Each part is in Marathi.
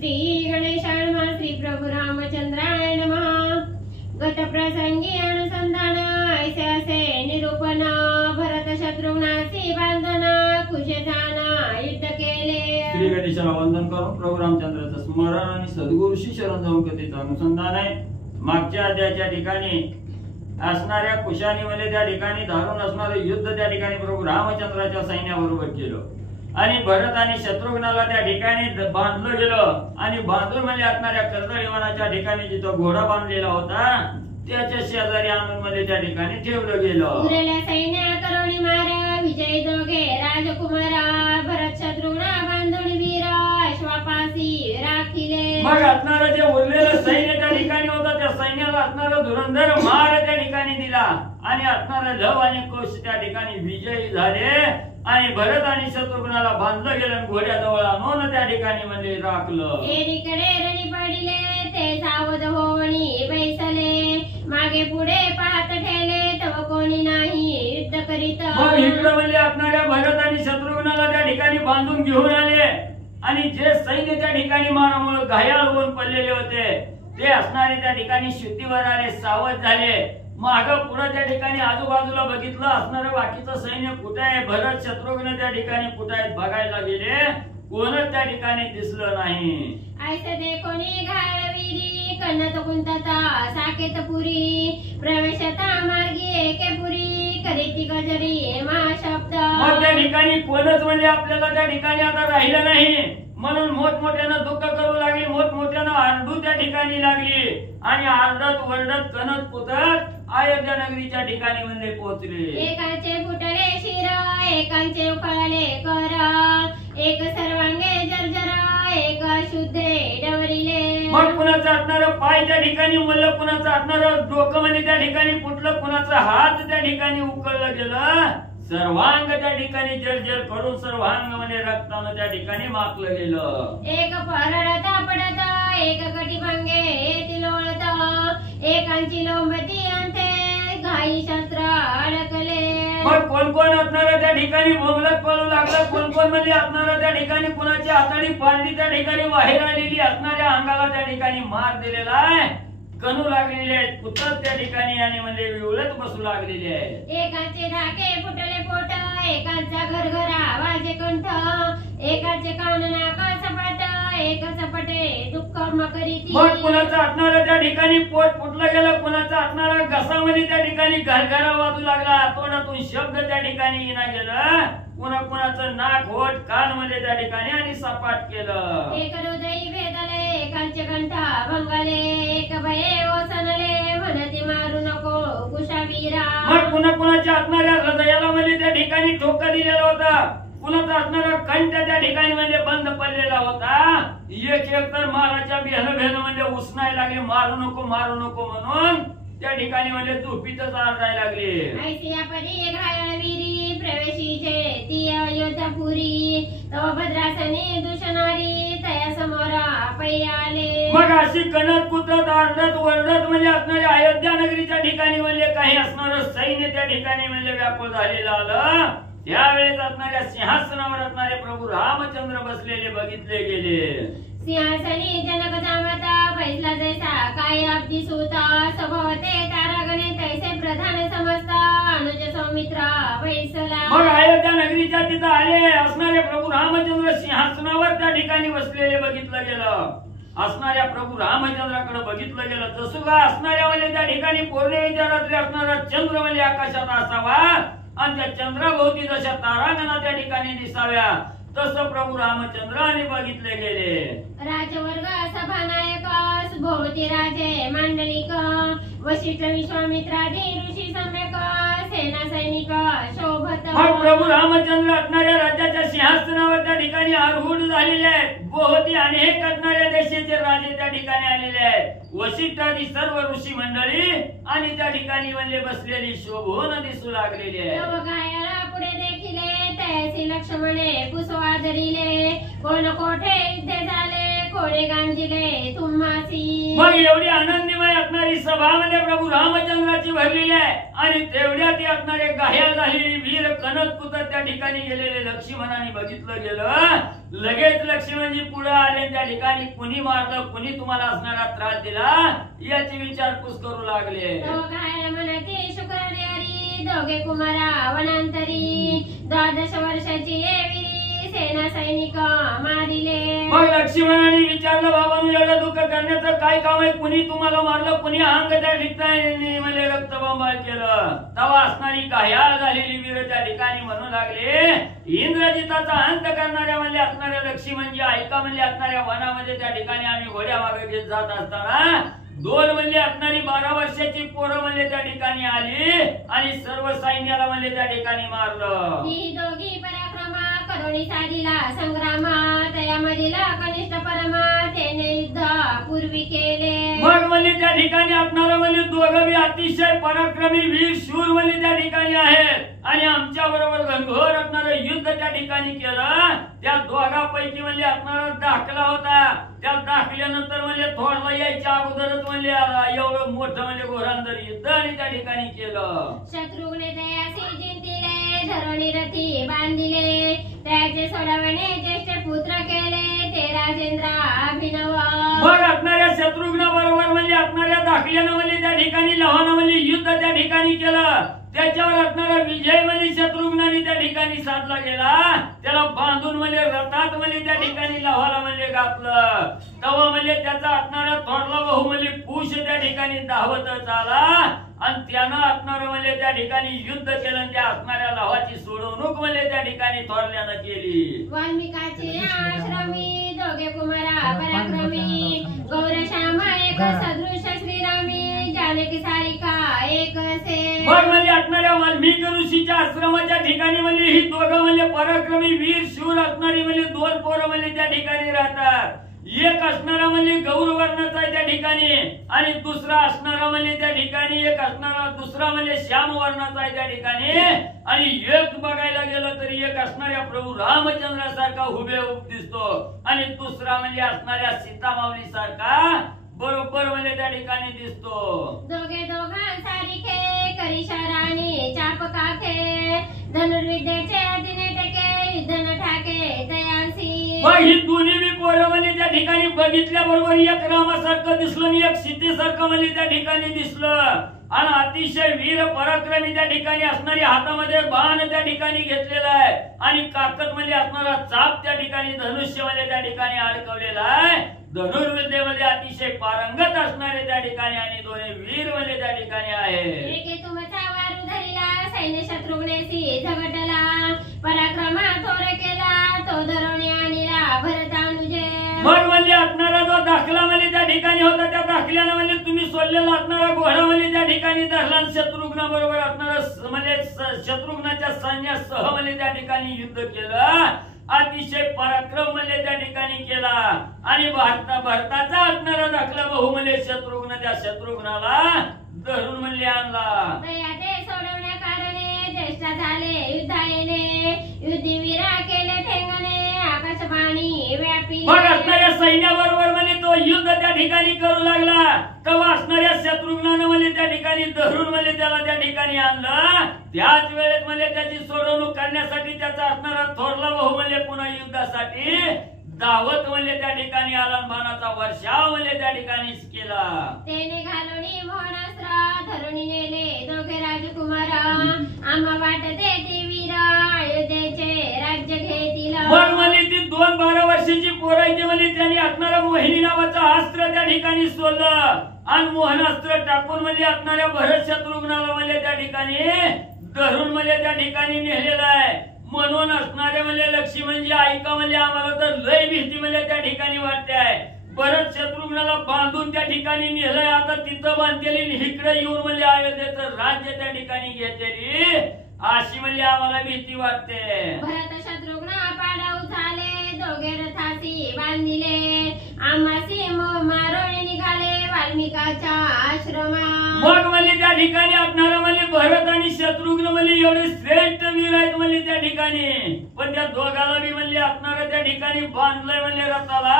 श्री गणेशाय नमः। श्री प्रभु रामचंद्राय नमः। गत प्रसंगी अनुसंधान ऐसे असे निरूपण भरत शत्रुघ्नासी बांधन कुशेजाना युद्ध केले। श्री गणेशाला वंदन करून प्रभु रामचंद्राचं स्मरण आणि सद्गुरूशी शरण जाऊन कथेचं अनुसंधान आहे। मागच्या अध्यायाच्या ठिकाणी असणाऱ्या कुशानीमध्ये त्या ठिकाणी धारून असणारे युद्ध त्या ठिकाणी प्रभू रामचंद्राच्या सैन्याबरोबर केलं आणि भरत आणि शत्रुघ्नाला त्या ठिकाणी बांधलं गेलं आणि बांधून म्हणजे असणाऱ्या कर्दळीवनाच्या ठिकाणी जिथं घोडा बांधलेला होता त्याच्या शेजारी आणून मध्ये त्या ठिकाणी ठेवलं गेलं। उरल्या सैन्य करोणी मार विजय दोघे राजकुमार भरत शत्रुघ्न बांधून वीर अश्वापासी राखिले। मग असणारं जे उरलेलं सैन्य त्या ठिकाणी होतं त्या सैन्याला असणारं धुरंधर मार त्या ठिकाणी दिला आणि असणारं लव आणि कुश त्या ठिकाणी विजयी झाले आणि भरत आणि शत्रुघ्नाला बांधलं गेलं घोड्याजवळ आणून त्या ठिकाणी म्हणजे राखलं। एकीकडे रणी पडिले ते सावध होवणी बैसले मागे पुढे पाहत ठेले तव कोणी नाही युद्ध करीत। मग इकडे म्हणजे असणाऱ्या भरत आणि शत्रुघ्नाला त्या ठिकाणी बांधून घेऊन आले आणि जे सैन्य त्या ठिकाणी मारामुळे घायाळ होऊन पडलेले होते ते असणारे त्या ठिकाणी शुद्धीवर आले सावध झाले। माग पुढे त्या ठिकाणी आजूबाजूला बघितलं असणारं बाकीचं सैन्य कुठे आहे भरत शत्रुघ्न त्या ठिकाणी कुठे आहेत बघायला गेले कोणच त्या ठिकाणी दिसलं नाही। ऐसे ते कोणी घाळविरी कन्नत कुंतता साकेत पुरी प्रवेशता मार्गी एके पुरी करीती गजरी महाशब्द। मग त्या ठिकाणी कोणच म्हणजे आपल्याला त्या ठिकाणी आता राहिलं नाही म्हणून मोठमोठ्यानं दुःख करू लागली मोठमोठ्यानं आरडू त्या ठिकाणी लागली आणि आरडत वरडत कणत पुतत अयोध्या नगरीच्या ठिकाणी म्हणजे पोहोचले। एकाचे फुटले शिर एकाचे उकळले कर एक सर्वांगे जर्जर एक शुद्धे डवरिले। मग कुणाचं असणारं पाय त्या ठिकाणी मल्ल कुणाचं असणारं डोकं म्हणजे त्या ठिकाणी फुटलं कुणाचा हात त्या ठिकाणी उकळलं गेलं सर्वांग त्या ठिकाणी जर्जर करून सर्वांग म्हणजे रक्तानं त्या ठिकाणी माखलं गेलं। एक परळता पडत एक कटिभंगे येतील ओळत एकांची लोंबती अंते घाई शस्त्र अडकले। मग कोण कोण असणारं त्या ठिकाणी भोंगलत पळू लागलं कोण कोण म्हणजे असणारं त्या ठिकाणी कुणाची हाताळी पांडी त्या ठिकाणी बाहेर आलेली असणाऱ्या अंगाला त्या ठिकाणी मार दिलेला आहे कणू लागलेले आहेत पुतत त्या ठिकाणी आणि म्हणजे विवळत बसू लागलेले आहेत। एकाचे धाके फुटले पोट एकाचा घरघरा आवाजे कंठ एकाचे कान नाक सपाट एक सपाटे दुःख मकरीती। मग कुणाचं असणारं त्या ठिकाणी पोट फुटलं गेलं कुणाचं असणारं घसामध्ये त्या ठिकाणी घरघरा वाजू लागला तोंडातून शब्द त्या ठिकाणी येणा गेलं कुणाचं नाक होट कान मध्ये त्या ठिकाणी आणि सपाट केलं। एक हृदय भेदले एकांचे कंठ भंगले एक भये ओसनले म्हणते मारू नको कुशावीरा। मग कुणाच्या असणाऱ्या हृदयाला मध्ये त्या ठिकाणी ठोका दिलेला होता कुणाचा असणारा कंठ त्या ठिकाणी म्हणजे बंद पडलेला होता एक तर माराच्या भेन म्हणजे उसनाय लागले मारू नको म्हणून त्या ठिकाणी म्हणजे झोपीतच आरडायला लागले। ऐसिया परी घायावीरी प्रवेशीचे ती अयोध्यापुरी तव भद्रासनी दुषणारी तया समोर पै आले। मग अशी कणत कुतत आरडत वरडत म्हणजे असणाऱ्या अयोध्या नगरीच्या ठिकाणी म्हणजे काही असणारं सैन्य त्या ठिकाणी म्हणजे व्याकुळ झालेलं आलं त्यावेळेस असणाऱ्या सिंहासनावर असणारे प्रभू रामचंद्र बसलेले बघितले गेले। सिंहासनी जनक जामता बैसला जैसा काय अब्दी सुता स्वभावते तारागणे तैसे प्रधान समजता अनुज सौमित्र बैसला। मग अयोध्या नगरीच्या तिथं आले असणारे प्रभू रामचंद्र सिंहासनावर त्या ठिकाणी बसलेले बघितलं गेलं असणाऱ्या प्रभू रामचंद्राकडे बघितलं गेलं जसं का असणाऱ्या म्हणजे त्या ठिकाणी पौर्णिमेच्या रात्री असणारा चंद्र म्हणजे आकाशात असावा आणि त्या चंद्राभोवती जशा तारागणा त्या ठिकाणी दिसाव्या तसं प्रभू रामचंद्राने बघितले गेले। राजवर्ग सभानायक भोवती राजे मांडलिक वशिष्ठ विश्वामित्रादी ऋषी सम्यक सेना सैनिक शोभत। मग प्रभू रामचंद्र असणाऱ्या राज्याच्या सिंहासनावर त्या ठिकाणी आरूढ झालेले आहेत भोवती अनेक असणाऱ्या देशाचे राजे त्या ठिकाणी आलेले आहेत वशिष्ठादी सर्व ऋषी मंडळी आणि त्या ठिकाणी म्हणजे बसलेली शोभून दिसू लागलेली आहे। पुढे देखिले तैसी लक्ष्मणे कुसवा धरिले कोण कोठे युद्धे झाले कोणे गांजिले तुम तुम्हासी. मग एवढी आनंदमय असणारी सभा म्हणजे प्रभू रामचंद्राची भरलेली आहे आणि तेवढ्या ती असणारे घायल झालेली वीर कनक कुतत त्या ठिकाणी गेलेले लक्ष्मणाने बघितलं गेलं. लगेच लक्ष्मणजी पुढे आले. त्या ठिकाणी कुणी मारलं, कुणी तुम्हाला असणारा त्रास दिला याची विचारपूस करू लागले. घायल मनाची शुक्राने हरी दोघे कुमारा वनांतरी 12 वर्षाची एविरी सेना सैनिक मारिले. मग लक्ष्मणाने विचारलं, बाबांनो एवढं दुःख करण्याचं काय काम आहे? कुणी तुम्हाला मारलं, कुणी अंग त्या ठिकाणी मला रक्तबंबाळ केलं? तेव्हा असणारी घायाळ झालेली वीर त्या ठिकाणी म्हणू लागले, इंद्रजिताचा अंत करणाऱ्या म्हणजे असणाऱ्या लक्ष्मणजी ऐका म्हणजे असणाऱ्या वनामध्ये त्या ठिकाणी आम्ही घोड्या मागे घेत जात असताना 2 म्हणजे असणारी 12 वर्षाची पोरं म्हणजे त्या ठिकाणी आली आणि सर्व सैन्याला म्हणजे त्या ठिकाणी मारलं. ही दोघी पराक्रमा करुणी साधिला संग्रामा तयामधील कनिष्ठ परमा त्याने युद्ध पूर्वी केले. मग म्हणजे त्या ठिकाणी असणारा म्हणजे दोघं बी अतिशय पराक्रमी वीर शूर म्हणजे त्या ठिकाणी आहेत आणि आमच्या बरोबर घनघोर असणारं युद्ध त्या ठिकाणी केलं. त्या दोघांपैकी म्हणजे असणारा दाखला होता. त्या दाखल्यानंतर म्हणजे थोडला यायच्या अगोदरच म्हणजे एवढं मोठं म्हणजे घोरांदर युद्ध आणि त्या ठिकाणी केलं. शत्रुघ्ने दयासी जिंतिले धरणी रथी बांधिले त्याचे सोडवणे ज्येष्ठ पुत्र केले ते राजेंद्र अभिनव. मग असणाऱ्या शत्रुघ्न बरोबर म्हणजे असणाऱ्या दाखल्यानं म्हणजे त्या ठिकाणी लहान म्हणजे युद्ध त्या ठिकाणी केलं. त्याच्यावर असणारा विजय म्हणजे शत्रुघ्नाने त्या ठिकाणी साधला गेला. त्याला बांधून म्हणजे रथात म्हणजे त्या ठिकाणी लव्हाला म्हणजे घातलं. तेव्हा म्हणजे त्याचा असणारा थोरला भाऊ म्हणजे कुश त्या ठिकाणी धावतच आला आणि त्यानं असणारं म्हणजे त्या ठिकाणी युद्ध केलं. त्या असणाऱ्या लव्हाची सोडवणूक म्हणजे त्या ठिकाणी थोरल्यानं केली. वाल्मिकाचे आश्रमी दोघे कुमारा पराक्रमी गौरश्याम एक सदृश श्रीरामी जानकी सारिका एक से. मग म्हणजे असणाऱ्या वाल्मिक ऋषीच्या आश्रमाच्या ठिकाणी म्हणजे ही दोघं म्हणजे पराक्रमी वीर शूर असणारी म्हणजे 2 पोरं म्हणजे त्या ठिकाणी राहतात. एक असणारा म्हणजे गौर वर्णाचा आहे त्या ठिकाणी आणि दुसरा असणारा म्हणजे त्या ठिकाणी एक असणारा दुसरा म्हणजे श्याम वर्णाचा आहे त्या ठिकाणी आणि एक बघायला गेलं तरी एक असणाऱ्या प्रभू रामचंद्रासारखा हुबेहूब दिसतो आणि दुसरा म्हणजे असणाऱ्या सीतामाऊली सारखा बरोबर म्हणजे त्या ठिकाणी दिसतो. दोघे दोघांसारिखे करिशराने चापकाखे धनुर्विद्येचे दिने टके युद्ध न ठाके तयासी. मग ही दोन्ही बी पोरं म्हणजे त्या ठिकाणी बघितल्या बरोबर एक रामासारखं दिसलं आणि एक सीतेसारखं म्हणजे त्या ठिकाणी दिसलं आणि अतिशय वीर पराक्रमी त्या ठिकाणी असणारी हातामध्ये बाण त्या ठिकाणी घेतलेला आहे आणि काकत म्हणजे असणारा चाप त्या ठिकाणी धनुष्य म्हणजे त्या ठिकाणी अडकवलेला आहे. धनुर्विद्येमध्ये अतिशय पारंगत असणारे त्या ठिकाणी आणि दोन्ही वीर म्हणजे त्या ठिकाणी आहे. एके तुमचा वारू धरिला सैन्य शत्रुघ्नेसी झगटला पराक्रमा थोर केला तो धरणे आणिला भरतानुजे. मग म्हणजे असणारा जो दाखला म्हणजे त्या ठिकाणी होता त्या दाखल्यानं म्हणजे तुम्ही सोडलेला असणारा घोडा म्हणजे त्या ठिकाणी धरला शत्रुघ्ना बरोबर असणारा म्हणजे शत्रुघ्नाच्या सैन्यासह म्हणजे त्या ठिकाणी युद्ध केलं. अतिशय पराक्रम म्हणजे त्या ठिकाणी केला आणि भरताचा असणारा दाखला भाऊ म्हणजे शत्रुघ्न त्या शत्रुघ्नाला धरून म्हणजे आणला. ते सोडवण्या कारणे ज्येष्ठ झाले युद्धायने युद्धवीरा केले ठेंगणे आकाशवाणी व्यापी. मग असणाऱ्या सैन्याबरोबर म्हणजे तो युद्ध त्या ठिकाणी करू लागला. तेव्हा असणाऱ्या शत्रुघ्नानं म्हणजे त्या ठिकाणी धरून म्हणजे त्याला त्या ठिकाणी आणलं. त्याच वेळेत म्हणजे त्याची सोडवणूक करण्यासाठी त्याचा असणारा थोरला भाऊ म्हणजे पुन्हा युद्धासाठी दावत म्हणजे त्या ठिकाणी आला. बाणाचा वर्षाव म्हणजे त्या ठिकाणी केला. त्याने घालूनी मोहनास्त्र धरुणी नेले दोघे राजकुमार आम्हा वाटते ते वीर अयोध्येचे राज्य घेतील. मग म्हणजे ती 2-12 वर्षाची पोरायची म्हणजे त्यांनी असणारा मोहिनी नावाचं अस्त्र त्या ठिकाणी सोडलं आणि मोहनास्त्र टाकून म्हणजे असणाऱ्या भरत शत्रुघ्नाला म्हणजे त्या ठिकाणी धरून म्हणजे त्या ठिकाणी नेलेलं आहे. म्हणून असणारे म्हणजे लक्ष्मणजी ऐका म्हणजे आम्हाला तर लय भीती म्हणजे त्या ठिकाणी वाटते आहे. भरत शत्रुघ्नाला बांधून त्या ठिकाणी नेलंय. आता तिथं बांधलेली इकडे येऊन म्हणजे अयोध्येचं राज्य त्या ठिकाणी घेतलेली अशी म्हणजे आम्हाला भीती वाटते. भरत शत्रुघ्न पाडाऊ झाले दोघे रथासी बांधिले आम्हासी मारोणी निघाले वाल्मिकाच्या आश्रमा. मग म्हणजे त्या ठिकाणी असणारा म्हणजे भरत आणि शत्रुघ्न म्हणजे एवढे श्रेष्ठ वीर आहेत म्हणजे त्या ठिकाणी पण त्या दोघाला बी म्हणजे असणारा त्या ठिकाणी बांधलंय म्हणजे रथाला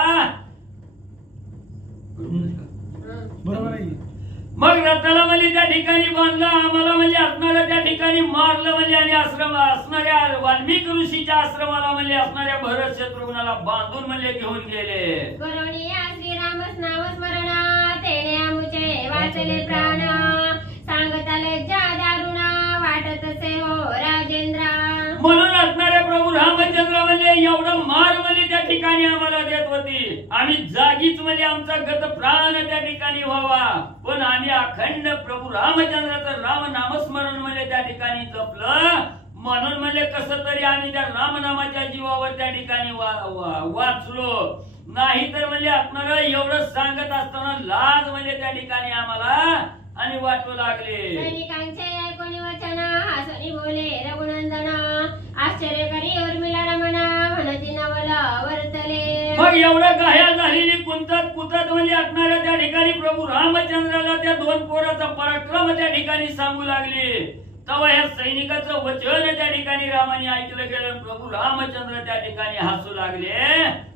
बरोबर आहे. मग रथाला म्हणजे त्या ठिकाणी बांधलं, आम्हाला म्हणजे असणाऱ्या त्या ठिकाणी मारलं म्हणजे, आणि आश्रम असणाऱ्या वाल्मिक ऋषीच्या आश्रमाला म्हणजे असणाऱ्या भरत शत्रुघ्नाला बांधून म्हणजे घेऊन गेले. करुणिया श्रीराम नाम स्मरण तेने आमुचे वाचले प्राण सांगता लज्जा दारुणा वाटत से हो राजेंद्र. म्हणून असणारे प्रभू रामचंद्र म्हणजे एवढं मार म्हणजे त्या ठिकाणी आम्हाला देत होती, आम्ही जागीच म्हणजे आमचा गत प्राण त्या ठिकाणी व्हावा, पण आम्ही अखंड प्रभू रामचंद्राचं राम नामस्मरण म्हणजे त्या ठिकाणी जपलं. म्हणून म्हणजे कसं तरी आम्ही त्या रामनामाच्या जीवावर त्या ठिकाणी वाचलो. नाही तर म्हणजे असणार एवढं सांगत असताना लाज म्हणजे त्या ठिकाणी आम्हाला आणि वाटू लागले. सैनिकांचे ऐकून वचन हसनी बोले रघुनंदन आश्चर्यकारी उर्मिला रमणा म्हणती नवल वर्तले. मग एवढं घाया झालेली कुंतत कुतत म्हणजे असणाऱ्या त्या ठिकाणी प्रभू रामचंद्राला त्या दोन पोराचा पराक्रम त्या ठिकाणी सांगू लागले. तेव्हा या सैनिकाचं वचन त्या ठिकाणी रामाने ऐकलं गेलं. प्रभू रामचंद्र त्या ठिकाणी हसू लागले.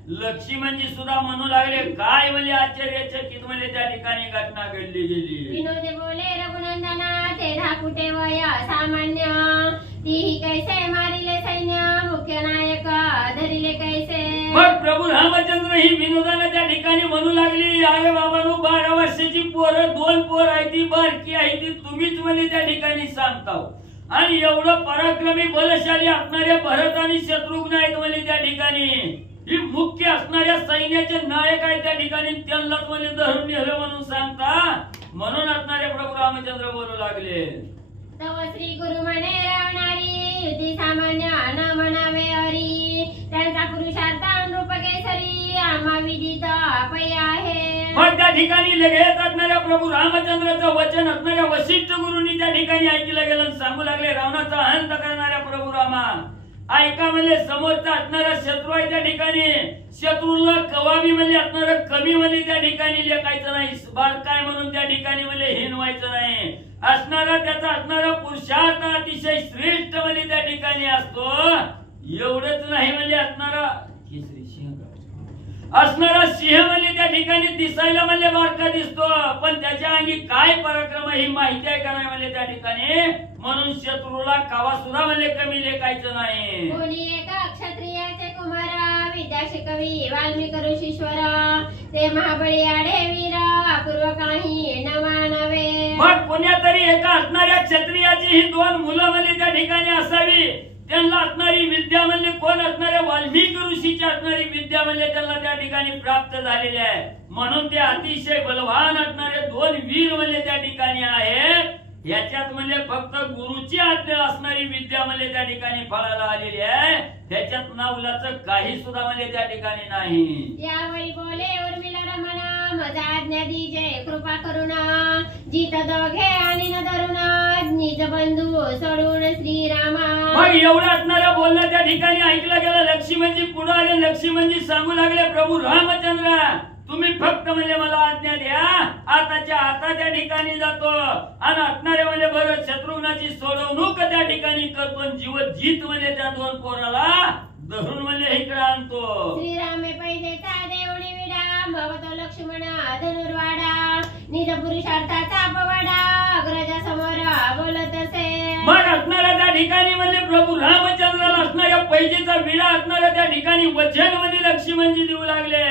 लक्ष्मणजी सुद्धा म्हणू लागले, काय म्हणजे आश्चर्यचकित म्हणजे त्या ठिकाणी घटना घडली गेली. विनोदे बोले रघुनंदना ते धाकुटे वय सामान्य तीही कैसे मारिले सैन्य मुख्य नायक धरिले कैसे. मग प्रभू रामचंद्र ही विनोदाने त्या ठिकाणी म्हणू लागली, अरे बाबांनो 12 वर्षाची पोरं, 2 पोर आहे ती बारकी आहे ती तुम्हीच म्हणजे त्या ठिकाणी सांगताव, आणि एवढं पराक्रमी बलशाली असणाऱ्या भरत आणि शत्रुघ्न आहेत म्हणजे त्या ठिकाणी ही मुख्य असणाऱ्या सैन्याचे नायक आहेत त्या ठिकाणी, त्यांनाच म्हणजे धरून नेलं म्हणून सांगता. म्हणून असणारे प्रभू रामचंद्र बोलू लागले. तव श्री गुरु म्हणे रावणारी युती सामान्य न म्हणावे हरी त्यांचा पुरुषार्थ अनुरूप केसरी आम्हा विदित अपय आहे. मग त्या ठिकाणी लगेच असणाऱ्या प्रभू रामचंद्राचं वचन असणाऱ्या वशिष्ठ गुरुंनी त्या ठिकाणी ऐकलं गेलं. सांगू लागले, रावणाचा अंत करणाऱ्या प्रभू रामा ऐका म्हणजे समोरचा असणारा शत्रू आहे त्या ठिकाणी शत्रूला कवाबी म्हणजे असणार कमी म्हणजे त्या ठिकाणी लेखायचं नाही, बारकाय म्हणून त्या ठिकाणी म्हणजे हिनवायचं नाही. असणारा त्याचा असणारा पुरुषार्थ अतिशय श्रेष्ठ म्हणजे त्या ठिकाणी असतो. एवढंच नाही म्हणजे असणारा सिंह म्हणजे त्या ठिकाणी दिसायला म्हणजे बारका दिसतो, पण त्याच्या अंगी काय पराक्रम ही माहिती आहे का नाही म्हणजे त्या ठिकाणी. म्हणून शत्रूला कावा सुद्धा म्हणजे कमी लेखायचं नाही. कोणी एका क्षत्रियाचे कुमार विद्या शिकवी वाल्मिक ऋषीश्वर ते महाबळी आडे वीर अपूर्व काही न मानवे. मग कोण्या तरी एका असणाऱ्या क्षत्रियाची ही 2 मुलं म्हणजे त्या ठिकाणी असावी, त्यांना असणारी विद्या म्हणजे कोण असणाऱ्या वाल्मिक ऋषीची असणारी विद्या म्हणजे त्यांना त्या ठिकाणी प्राप्त झालेली आहे. म्हणून ते अतिशय बलवान असणारे 2 वीर म्हणजे त्या ठिकाणी आहेत. याच्यात म्हणजे फक्त गुरुची आज्ञा असणारी विद्या म्हणजे त्या ठिकाणी फळाला आलेली आहे, त्याच्यात नावलाचं काही सुद्धा म्हणजे त्या ठिकाणी नाही. यावेळी बोले उर्मिला रमणा मजा आज्ञा दीजे कृपा करुण जित दोघे आणि न धरुण निज बंधू सोडून श्रीरामा. मग एवढं असणाऱ्या बोलणं त्या ठिकाणी ऐकलं गेलं. लक्ष्मणजी पुढे आले. लक्ष्मणजी सांगू लागले, प्रभू रामचंद्र तुम्ही फक्त म्हणजे मला आज्ञा द्या, आताच्या आता त्या ठिकाणी जातो आणि असणाऱ्या म्हणजे भरत शत्रुघ्नाची सोडवणूक त्या ठिकाणी करतो, जीवजीत म्हणजे त्या 2 पोराला धरून म्हणजे इकडे आणतो. श्रीरामे पैजेचा देवणी विडा भवतो लक्ष्मण धनुर्वाडा निज पुरुषार्थाचा पवाडा अग्रजा समोर बोलत असे. मग असणाऱ्या त्या ठिकाणी म्हणजे प्रभू रामचंद्राला असणाऱ्या पैजेचा विडा असणाऱ्या त्या ठिकाणी वचन म्हणजे लक्ष्मणजी देऊ लागले,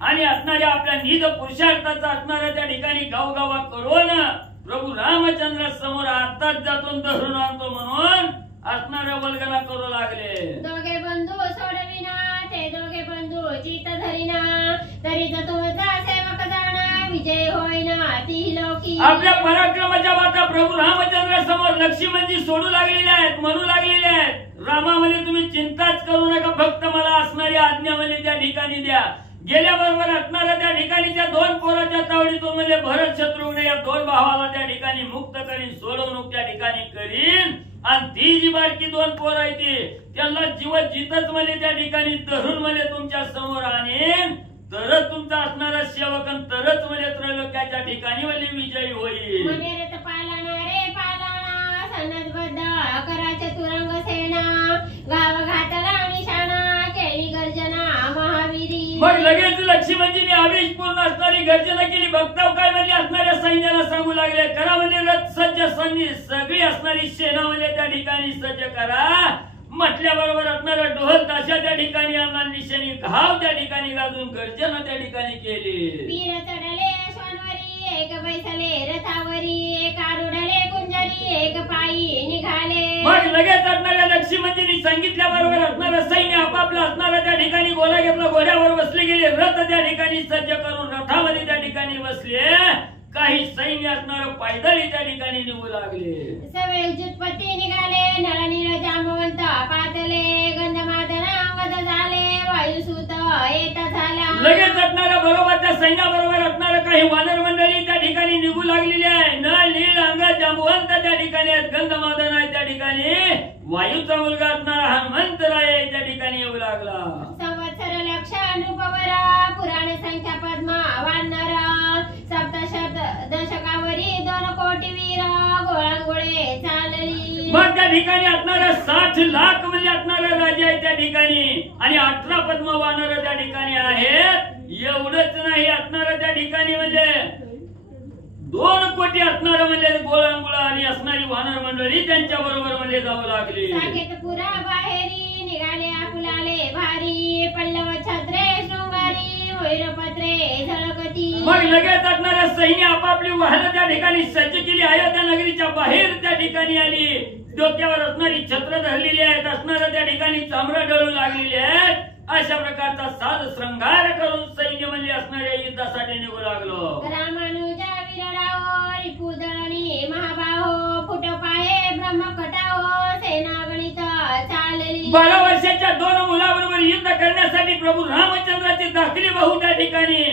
आणि असणाऱ्या आपल्या निज पुरुषार्थाचा असणाऱ्या त्या ठिकाणी गावगावा करून प्रभू रामचंद्र समोर आताच जातो धरून आणतो म्हणून असणाऱ्या वल्गना करू लागले. दोघे बंधू सोडविना ते दोघे बंधू चित धरिना तरीच तुमचा सेवक जाणा विजय होईना ती लोकी. आपल्या पराक्रमाच्या वाटा प्रभू रामचंद्र समोर लक्ष्मणजी सोडू लागलेले आहेत, म्हणू लागलेले आहेत, रामा म्हणजे तुम्ही चिंताच करू नका, फक्त मला असणारी आज्ञा म्हणजे त्या ठिकाणी द्या. गेल्याबरोबर असणाऱ्या त्या ठिकाणी त्या 2 पोराच्या तावडीतून म्हणजे भरत शत्रुघ्न या 2 भावाला त्या ठिकाणी मुक्त करीन, सोडवणूक त्या ठिकाणी करीन, आणि ती जी बारकी 2 पोर आहे ती त्यांना जीवजीतच म्हणजे त्या ठिकाणी धरून म्हणजे तुमच्या समोर आणीन, तरच तुमचा असणारा सेवक तरच म्हणजे त्रैलोक्याच्या ठिकाणी म्हणजे विजयी होईल. मनेरत पालना रे पालना सनदबद्ध कराचे तुरंग सेना गाव घातला निशाणा केली गर्जना महावीरी. मग लगेच लक्ष्मणजीने आवेशपूर्ण असणारी गर्जना केली. बघताव काय म्हणजे असणाऱ्या सैन्याला सांगू लागले, करा म्हणजे रथ सज्ज सगळी असणारी सेना म्हणजे त्या ठिकाणी सज्ज करा. म्हटल्याबरोबर असणारा ढोल ताशा त्या ठिकाणी आणला, निशाणी घाव त्या ठिकाणी गाजून गर्जना त्या ठिकाणी केली. वीर चढले अश्वांवरी, एक बैसले रथावरी, एक आरूढले कुंजरी, एक पायी निघाले. मग लगेच असणाऱ्या लक्ष्मणजींनी सांगितल्याबरोबर असणारं सैन्य आपापला असणारा त्या ठिकाणी घोडा घेतला, घोड्यावर बसले गेले. रथ त्या ठिकाणी सज्ज करून रथामध्ये त्या ठिकाणी बसले. काही सैन्य असणार पायदळी त्या ठिकाणी निघू लागले. सवे जुटपती निघाले, नळनीळ जांबवंत पातले, गंधमादनांगद झाले, वायुसूत येता झाला. लगेच असणारा बरोबर त्या सैन्याबरोबर असणारा काही वानर मंडळी त्या ठिकाणी निघू लागलेली आहे. नळ नीळ अंग जांबवंत त्या ठिकाणी आहेत, गंधमादन आहे त्या ठिकाणी. वायूचा मुलगा असणारा हनुमंतराय त्या ठिकाणी येऊ लागला. संवत्सर लक्ष नृपवरा, पुराण संख्या पद्मा वानर, सप्तशत दशकावरी 2 कोटी वीर, गोळांगोळे चालली. मग त्या ठिकाणी असणारा 60 लाख म्हणजे असणारा राजा आहे त्या ठिकाणी, आणि 18 पद्म वानर त्या ठिकाणी आहेत. एवढंच नाही, असणारा त्या ठिकाणी म्हणजे 2 कोटी असणार म्हणजे गोळांगोळा आणि असणारी वानर मंडळी त्यांच्या बरोबर म्हणजे जाऊ लागली. साकेतपुरा बाहेरी निघाले आपुलाले भारी, पल्लव छत्रे शृंगारी, वैरपत्रे झळकती. मग लगेच असणाऱ्या सैन्य आपापली वाहनं त्या ठिकाणी सज्ज केली. अयोध्या नगरीच्या बाहेर त्या ठिकाणी आली. डोक्यावर असणारी छत्र धरलेली आहेत, असणाऱ्या त्या ठिकाणी चामडं डळू लागलेली आहेत. अशा प्रकारचा साज श्रंगार करून सैन्य म्हणजे असणाऱ्या युद्धासाठी निघू लागलो. रामानुजा वीरराव रिपुदळणी महाबाहो, फुट पाये ब्रह्मकटाओ, सेना गणित चालली. 12 वर्षाच्या 2 मुलाबरोबर युद्ध करण्यासाठी प्रभू रामचंद्राची धाकली बहू त्या ठिकाणी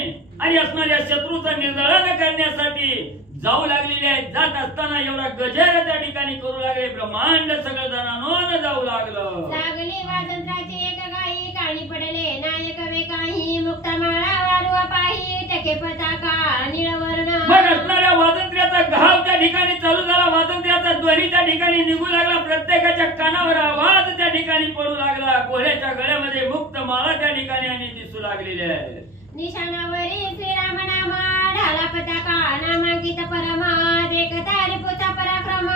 आणि असणाऱ्या शत्रूचा निर्दळन करण्यासाठी जाऊ लागलेले आहेत. जात असताना एवढा गजर त्या ठिकाणी करू लागले. ब्रह्मांड सगळं जणांनो जाऊ लागलं. लागली वाजंत्राची एक गाई, काणी पडले नायक वेकाही, मुक्तामाळा वारुआ पाही, टके पताका निळवर्ण. मग असणाऱ्या वाजंत्र्याचा घाव त्या ठिकाणी चालू झाला. वाजंत्र्याचा ध्वनी त्या ठिकाणी निघू लागला. प्रत्येकाच्या कानावर आवाज त्या ठिकाणी पडू लागला. घोड्याच्या गळ्यामध्ये मुक्त माळा त्या ठिकाणी आणि दिसू लागलेल्या आहेत. निशाणावरी श्रीराम नाम, ढाला पताका नामांकित परमात, एकता रिपुचा पराक्रम,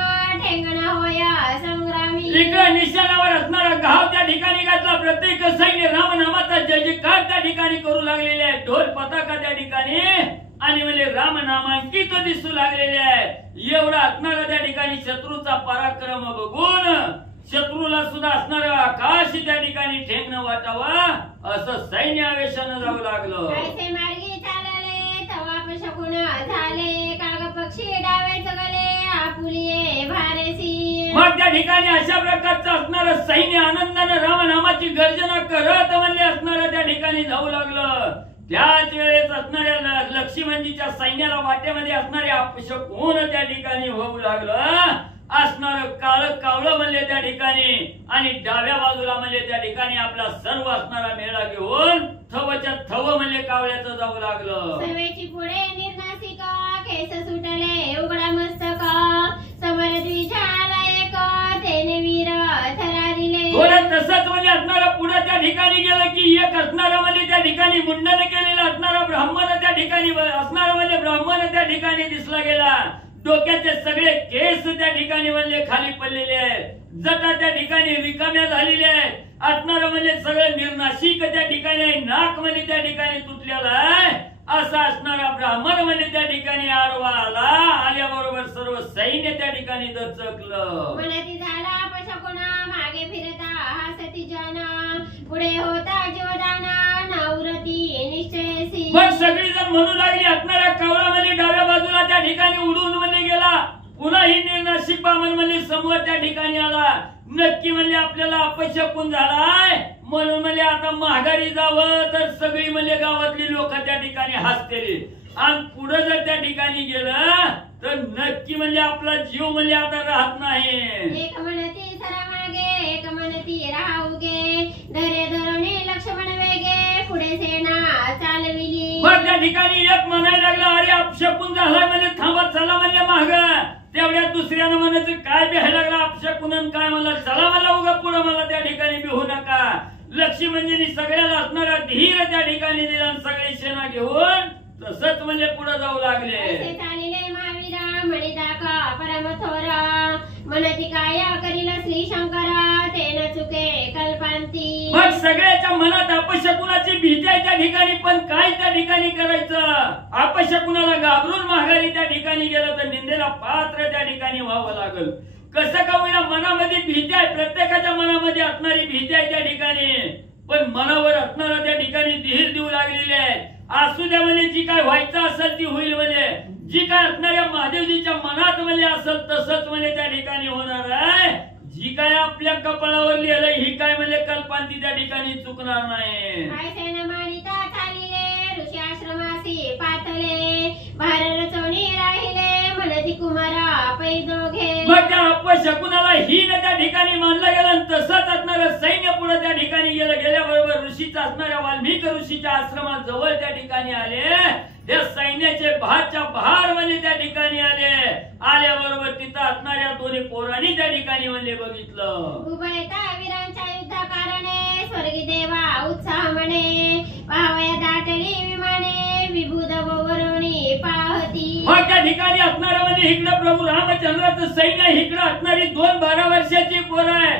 ठेंगणा होय संग्रामी. इकडे निशाणावर असणारा घाव त्या ठिकाणी घातला. प्रत्येक सैन्य रामनामाचा जयजयकार त्या ठिकाणी करू लागलेले आहे. ढोल पताका त्या ठिकाणी आणि म्हणजे रामनामांकित दिसू लागलेले आहे. एवढा असणारा त्या ठिकाणी शत्रूचा पराक्रम बघून शत्रूला सुद्धा असणार आकाश त्या ठिकाणी ठेंगणं वाटावं असं सैन्य आवेशानं जाऊ लागलं. कैसे मार्गी चालले तवा अपशकुन झाले, काग पक्षी डावे चगले, आपुलिये भारेसी. मग त्या ठिकाणी अशा प्रकारचं असणार सैन्य आनंदानं रामनामाची गर्जना करत म्हणजे असणाऱ्या त्या ठिकाणी जाऊ लागलं. त्याच वेळेस असणाऱ्या लक्ष्मणजीच्या सैन्याला वाटेमध्ये असणारे अपशकुन त्या ठिकाणी होऊ लागलं. असणार काळ कावळं म्हणजे त्या ठिकाणी आणि डाव्या बाजूला म्हणजे त्या ठिकाणी आपला सर्व असणारा मेळा घेऊन थवच्या थव म्हणजे कावळ्याचं जाऊ लागलं. सवेची पुढे निर्नासिका, केस सुटले उघडा मस्तका, समर द्विजाला एक, तेने वीर थरारिले. थोडं तसंच म्हणजे असणारा पुढे त्या ठिकाणी गेलं की एक असणारा म्हणजे त्या ठिकाणी मुंडन केलेला असणारा ब्राह्मण त्या ठिकाणी असणारा म्हणजे ब्राह्मण त्या ठिकाणी दिसला गेला. डोक्याचे सगळे केस त्या ठिकाणी म्हणजे खाली पडलेले आहेत. जटा त्या ठिकाणी रिकाम्या झालेल्या आहेत. असणार म्हणजे सगळं निर्नाशिक त्या ठिकाणी आहे. नाक म्हणजे त्या ठिकाणी तुटलेला आहे. असा असणारा ब्राह्मण म्हणजे त्या ठिकाणी आडवा आला. आल्याबरोबर सर्व सैन्य त्या ठिकाणी दचकलं. मनाती झाला अपशकुना, मागे फिरता हासती जाना, पुढे होता जीवदाना, नावरती निश्चयसी. मग सगळी जण म्हणू लागली. असणारा कावळा म्हणजे डाव्या बाजूला त्या ठिकाणी उडून म्हणजे गेला. पुन्हा ही निर्नाशिक ब्राह्मण म्हणजे समोर त्या ठिकाणी आला. नक्की म्हणजे आपल्याला अपशकुन झालाय म्हणून म्हणजे आता माघारी जावं तर सगळी म्हणजे गावातली लोक त्या ठिकाणी हसतील. आणि पुढे जर त्या ठिकाणी गेलं तर नक्की म्हणजे आपला जीव म्हणजे आता राहत नाही. एक म्हणती सरा मागे, एक म्हणती राहा उगे, धैर्य धरणे लक्ष्मण वेगे, पुढे सेना चालविली. मग त्या ठिकाणी एक म्हणायला लागला, अरे अपशकुन झालाय म्हणजे थांबा चला म्हणजे माग. तेवढ्या दुसऱ्यानं म्हणायचं काय बिहायला लागला अपशकुन काय म्हणला, चला मला उगा पुढे मला त्या ठिकाणी बिहू नका. लक्ष्मींनी सगळ्याला असणारा धीर त्या ठिकाणी दिला आणि सगळी सेना घेऊन तसंच म्हणजे पुढे जाऊ लागले. असे चालिले महावीरा म्हणे दाखा परम थोरा मनती काय करील श्री शंकरा तेन चुके कल्पांती. मग सगळ्याच्या मनात अपशकुनाची भीती आहे त्या ठिकाणी, पण काय त्या ठिकाणी करायचं? अपशकुनाला घाबरून माघारी त्या ठिकाणी गेलं तर निंदेला पात्र त्या ठिकाणी व्हावं लागल. कसं का होईना मनामध्ये भीती आहे, प्रत्येकाच्या मनामध्ये असणारी भीती आहे त्या ठिकाणी, पण मनावर असणारा त्या ठिकाणी धीर देऊ लागलेली आहे. असू द्या म्हणजे जी काय व्हायचं असेल ती होईल, म्हणजे जी काय असणाऱ्या महादेवजीच्या मनात म्हणजे असेल तसंच म्हणजे त्या ठिकाणी होणार आहे. जी काय आपल्या कपाळावर लिहिलंय ही काय म्हणजे कल्पांती त्या ठिकाणी चुकणार नाही. मानिता चालिले ऋषी आश्रमासी पातले भार रचवणी राहिले मनती कुमारा पै दोघे. मग त्या अपशकुनाला ही न त्या ठिकाणी मानलं गेलं आणि तसंच असणारं सैन्य पुढे त्या ठिकाणी गेल्याबरोबर ऋषीचा असणाऱ्या वाल्मिक ऋषीच्या आश्रमात जवळ त्या ठिकाणी आले. या सैन्याचे बहारच्या बहार म्हणजे त्या ठिकाणी आल्याबरोबर तिथं असणाऱ्या दोन्ही पोरांनी त्या ठिकाणी म्हणजे बघितलं. उभयता वीरांच्या युद्धा कारणे स्वर्गी देवा उत्साह म्हणे पाहवया दाटली विमाने विभूत वरुणी पाहती. मग त्या ठिकाणी असणारं म्हणजे इकडं प्रभू रामचंद्राचं सैन्य, इकडं असणारी 2-12 वर्षाची पोरं आहे.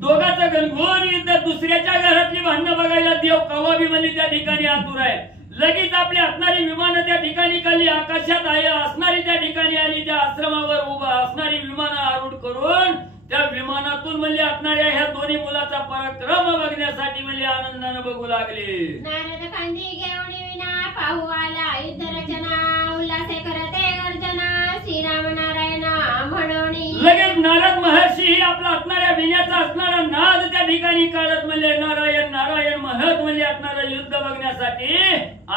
दोघांचं घनघोर युद्ध, दुसऱ्याच्या घरातली भांडणं बघायला देव कवा बी म्हणजे त्या ठिकाणी आतुर आहे. लगेच आपली असणारी विमानं त्या ठिकाणी खाली आकाशात असणारी त्या ठिकाणी आली. त्या आश्रमावर उभा असणारी विमानं आरूढ करून त्या विमानातून म्हणजे असणाऱ्या ह्या दोन्ही मुलाचा पराक्रम बघण्यासाठी म्हणजे आनंदाने बघू लागले. नारद खांदी घेऊन विना पाहू आला युद्ध रचना उल्हासे करते गर्जना श्रीराम नारायण म्हणून. लगेच नारद महर्षी आपला असणाऱ्या विण्याचा असणारा नाद त्या ठिकाणी काढत म्हणजे नारायण नारायण म्हणत म्हणजे असणारं युद्ध बघण्यासाठी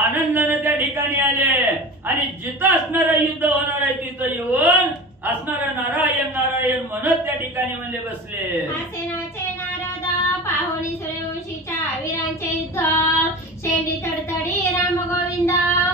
आनंदाने त्या ठिकाणी आले. आणि जिथं असणारं युद्ध होणार आहे तिथं येऊन असणारं नारायण नारायण म्हणत त्या ठिकाणी म्हणजे बसले. नाचे नारद पाहुणी सूर्यवंशीच्या वीरांचे युद्ध शेंडी तडतडी राम गोविंद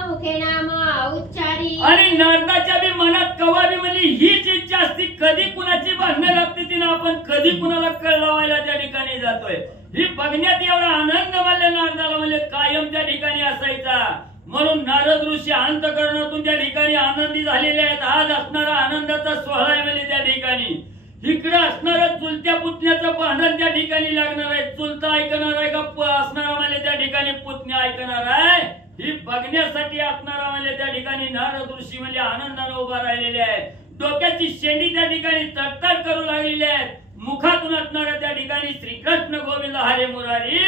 मुखे नाम उच्चारी. आणि नारदाच्या बी मनात कवा बी म्हणजे हीच इच्छा असती, कधी कुणाची भांडणं लागते तिने आपण कधी कुणाला कळ लावायला त्या ठिकाणी जातोय. ही बघण्यात एवढा आनंद म्हणजे नारदाला म्हणजे कायम त्या ठिकाणी असायचा. म्हणून नारद ऋषी अंतःकरणातून त्या ठिकाणी आनंदी झालेले आहेत. आज असणारा आनंदाचा सोहळा आहे म्हणजे त्या ठिकाणी इकडे असणारं चुलत्या पुतण्याचं भांडण त्या ठिकाणी लागणार आहे. चुलता ऐकणार आहे का असणारा म्हणजे त्या ठिकाणी पुतण्या ऐकणार आहे, ही बघण्यासाठी असणारा म्हणजे त्या ठिकाणी नारद ऋषी म्हणजे आनंदाने उभा राहिलेले आहेत. डोक्याची शेंडी त्या ठिकाणी तडतड करू लागलेली आहेत. मुखातून असणाऱ्या त्या ठिकाणी श्रीकृष्ण गोविंद हरे मुरारी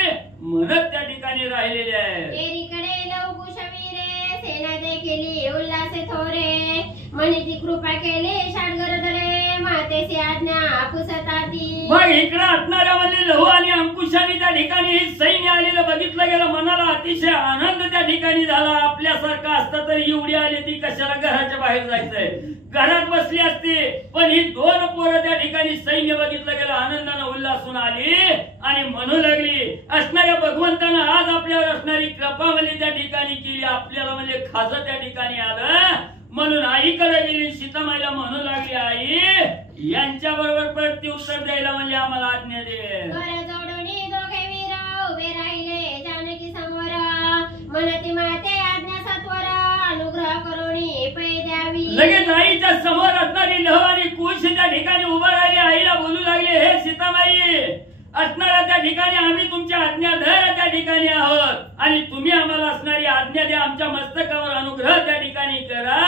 म्हणत त्या ठिकाणी राहिलेले आहे. एकीकडे लवकुशवीरे सेना देखील उल्हासे थोरे म्हणिती कृपा केली षाडगरधरे मातेची आज्ञा पुसताती. मग इकडे असणाऱ्या म्हणजे लहू आणि अंकुशाने त्या ठिकाणी हे सैन्य आलेलं बघितलं गेलं. मनाला अतिशय आनंद त्या ठिकाणी झाला. आपल्यासारखं असतं तर एवढी आली ती कशाला घराच्या बाहेर जायचंय, घरात बसली असती. पण ही 2 पोरं त्या ठिकाणी सैन्य बघितलं गेलं आनंदानं उल्हासून आली आणि म्हणू लागली असणाऱ्या भगवंतानं आज आपल्यावर असणारी कृपा म्हणजे त्या ठिकाणी केली, आपल्याला म्हणजे खास त्या ठिकाणी आलं. म्हणून आईकडे गेली, सीतामाईला म्हणू लागली आई यांच्या बरोबर प्रत्युत्तर द्यायला म्हणजे आम्हाला आज्ञा दे. घर जोडणी दोघे वीर उभे राहिले जानकी समोर म्हणती माते आज्ञा सत्वर अनुग्रह करुणी पै द्यावी. लगेच आईच्या समोर असणारी लहू आणि कुश त्या ठिकाणी उभा राहिले. आईला बोलू लागले हे सीतामाई असणारा त्या ठिकाणी आम्ही तुमच्या आज्ञाधर त्या ठिकाणी आहोत आणि तुम्ही आम्हाला असणारी आज्ञा द्या. आमच्या मस्तकावर अनुग्रह त्या ठिकाणी करा,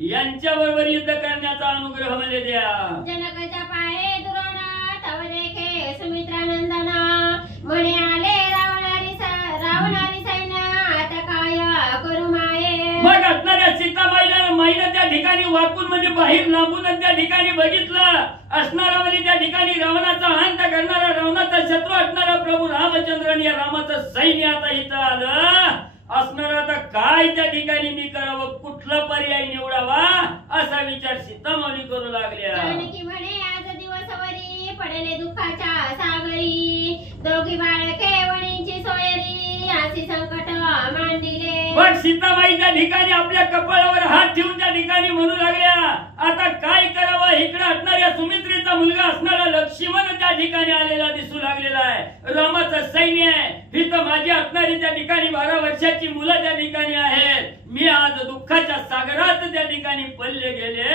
यांच्या बरोबर युद्ध करण्याचा अनुग्रह म्हणजे द्या. जनकाच्या पाये दुरोणा तव देखे सुमित्रानंदना म्हणे आले रावणारी सैन्य आता काय करू माये. मग असणाऱ्या सीताबाईला माईनं त्या ठिकाणी वाकून म्हणजे बाहेर लांबून त्या ठिकाणी बघितलं. असणारा म्हणजे त्या ठिकाणी रावणाचा अंत करणारा रावणाचा शत्रू असणारा प्रभू रामचंद्र आणि रामाचं सैन्य आता इथं आलं. असणार आता काय त्या ठिकाणी मी करावं, कुठला पर्याय निवडावा असा विचार सीतामाई करू लागल्या. जानकी म्हणे आज दिवसवरी पडले दुःखाच्या सागरी दोघी बाळके वणींची सोयरी अशी संकट मांडिले. पण सीताबाई त्या ठिकाणी आपल्या कपाळावर हात ठेवून त्या ठिकाणी म्हणू लागल्या, आता काय करावं. इकडे असणाऱ्या सुमित्रेचा मुलगा असणारा लक्ष्मण त्या ठिकाणी आलेला दिसू लागलेला आहे. रामाचं सैन्य आहे. ही तर माझी असणारी त्या ठिकाणी 12 वर्षाची मुलं त्या ठिकाणी आहेत. मी आज दुःखाच्या सागरात त्या ठिकाणी पडले गेले.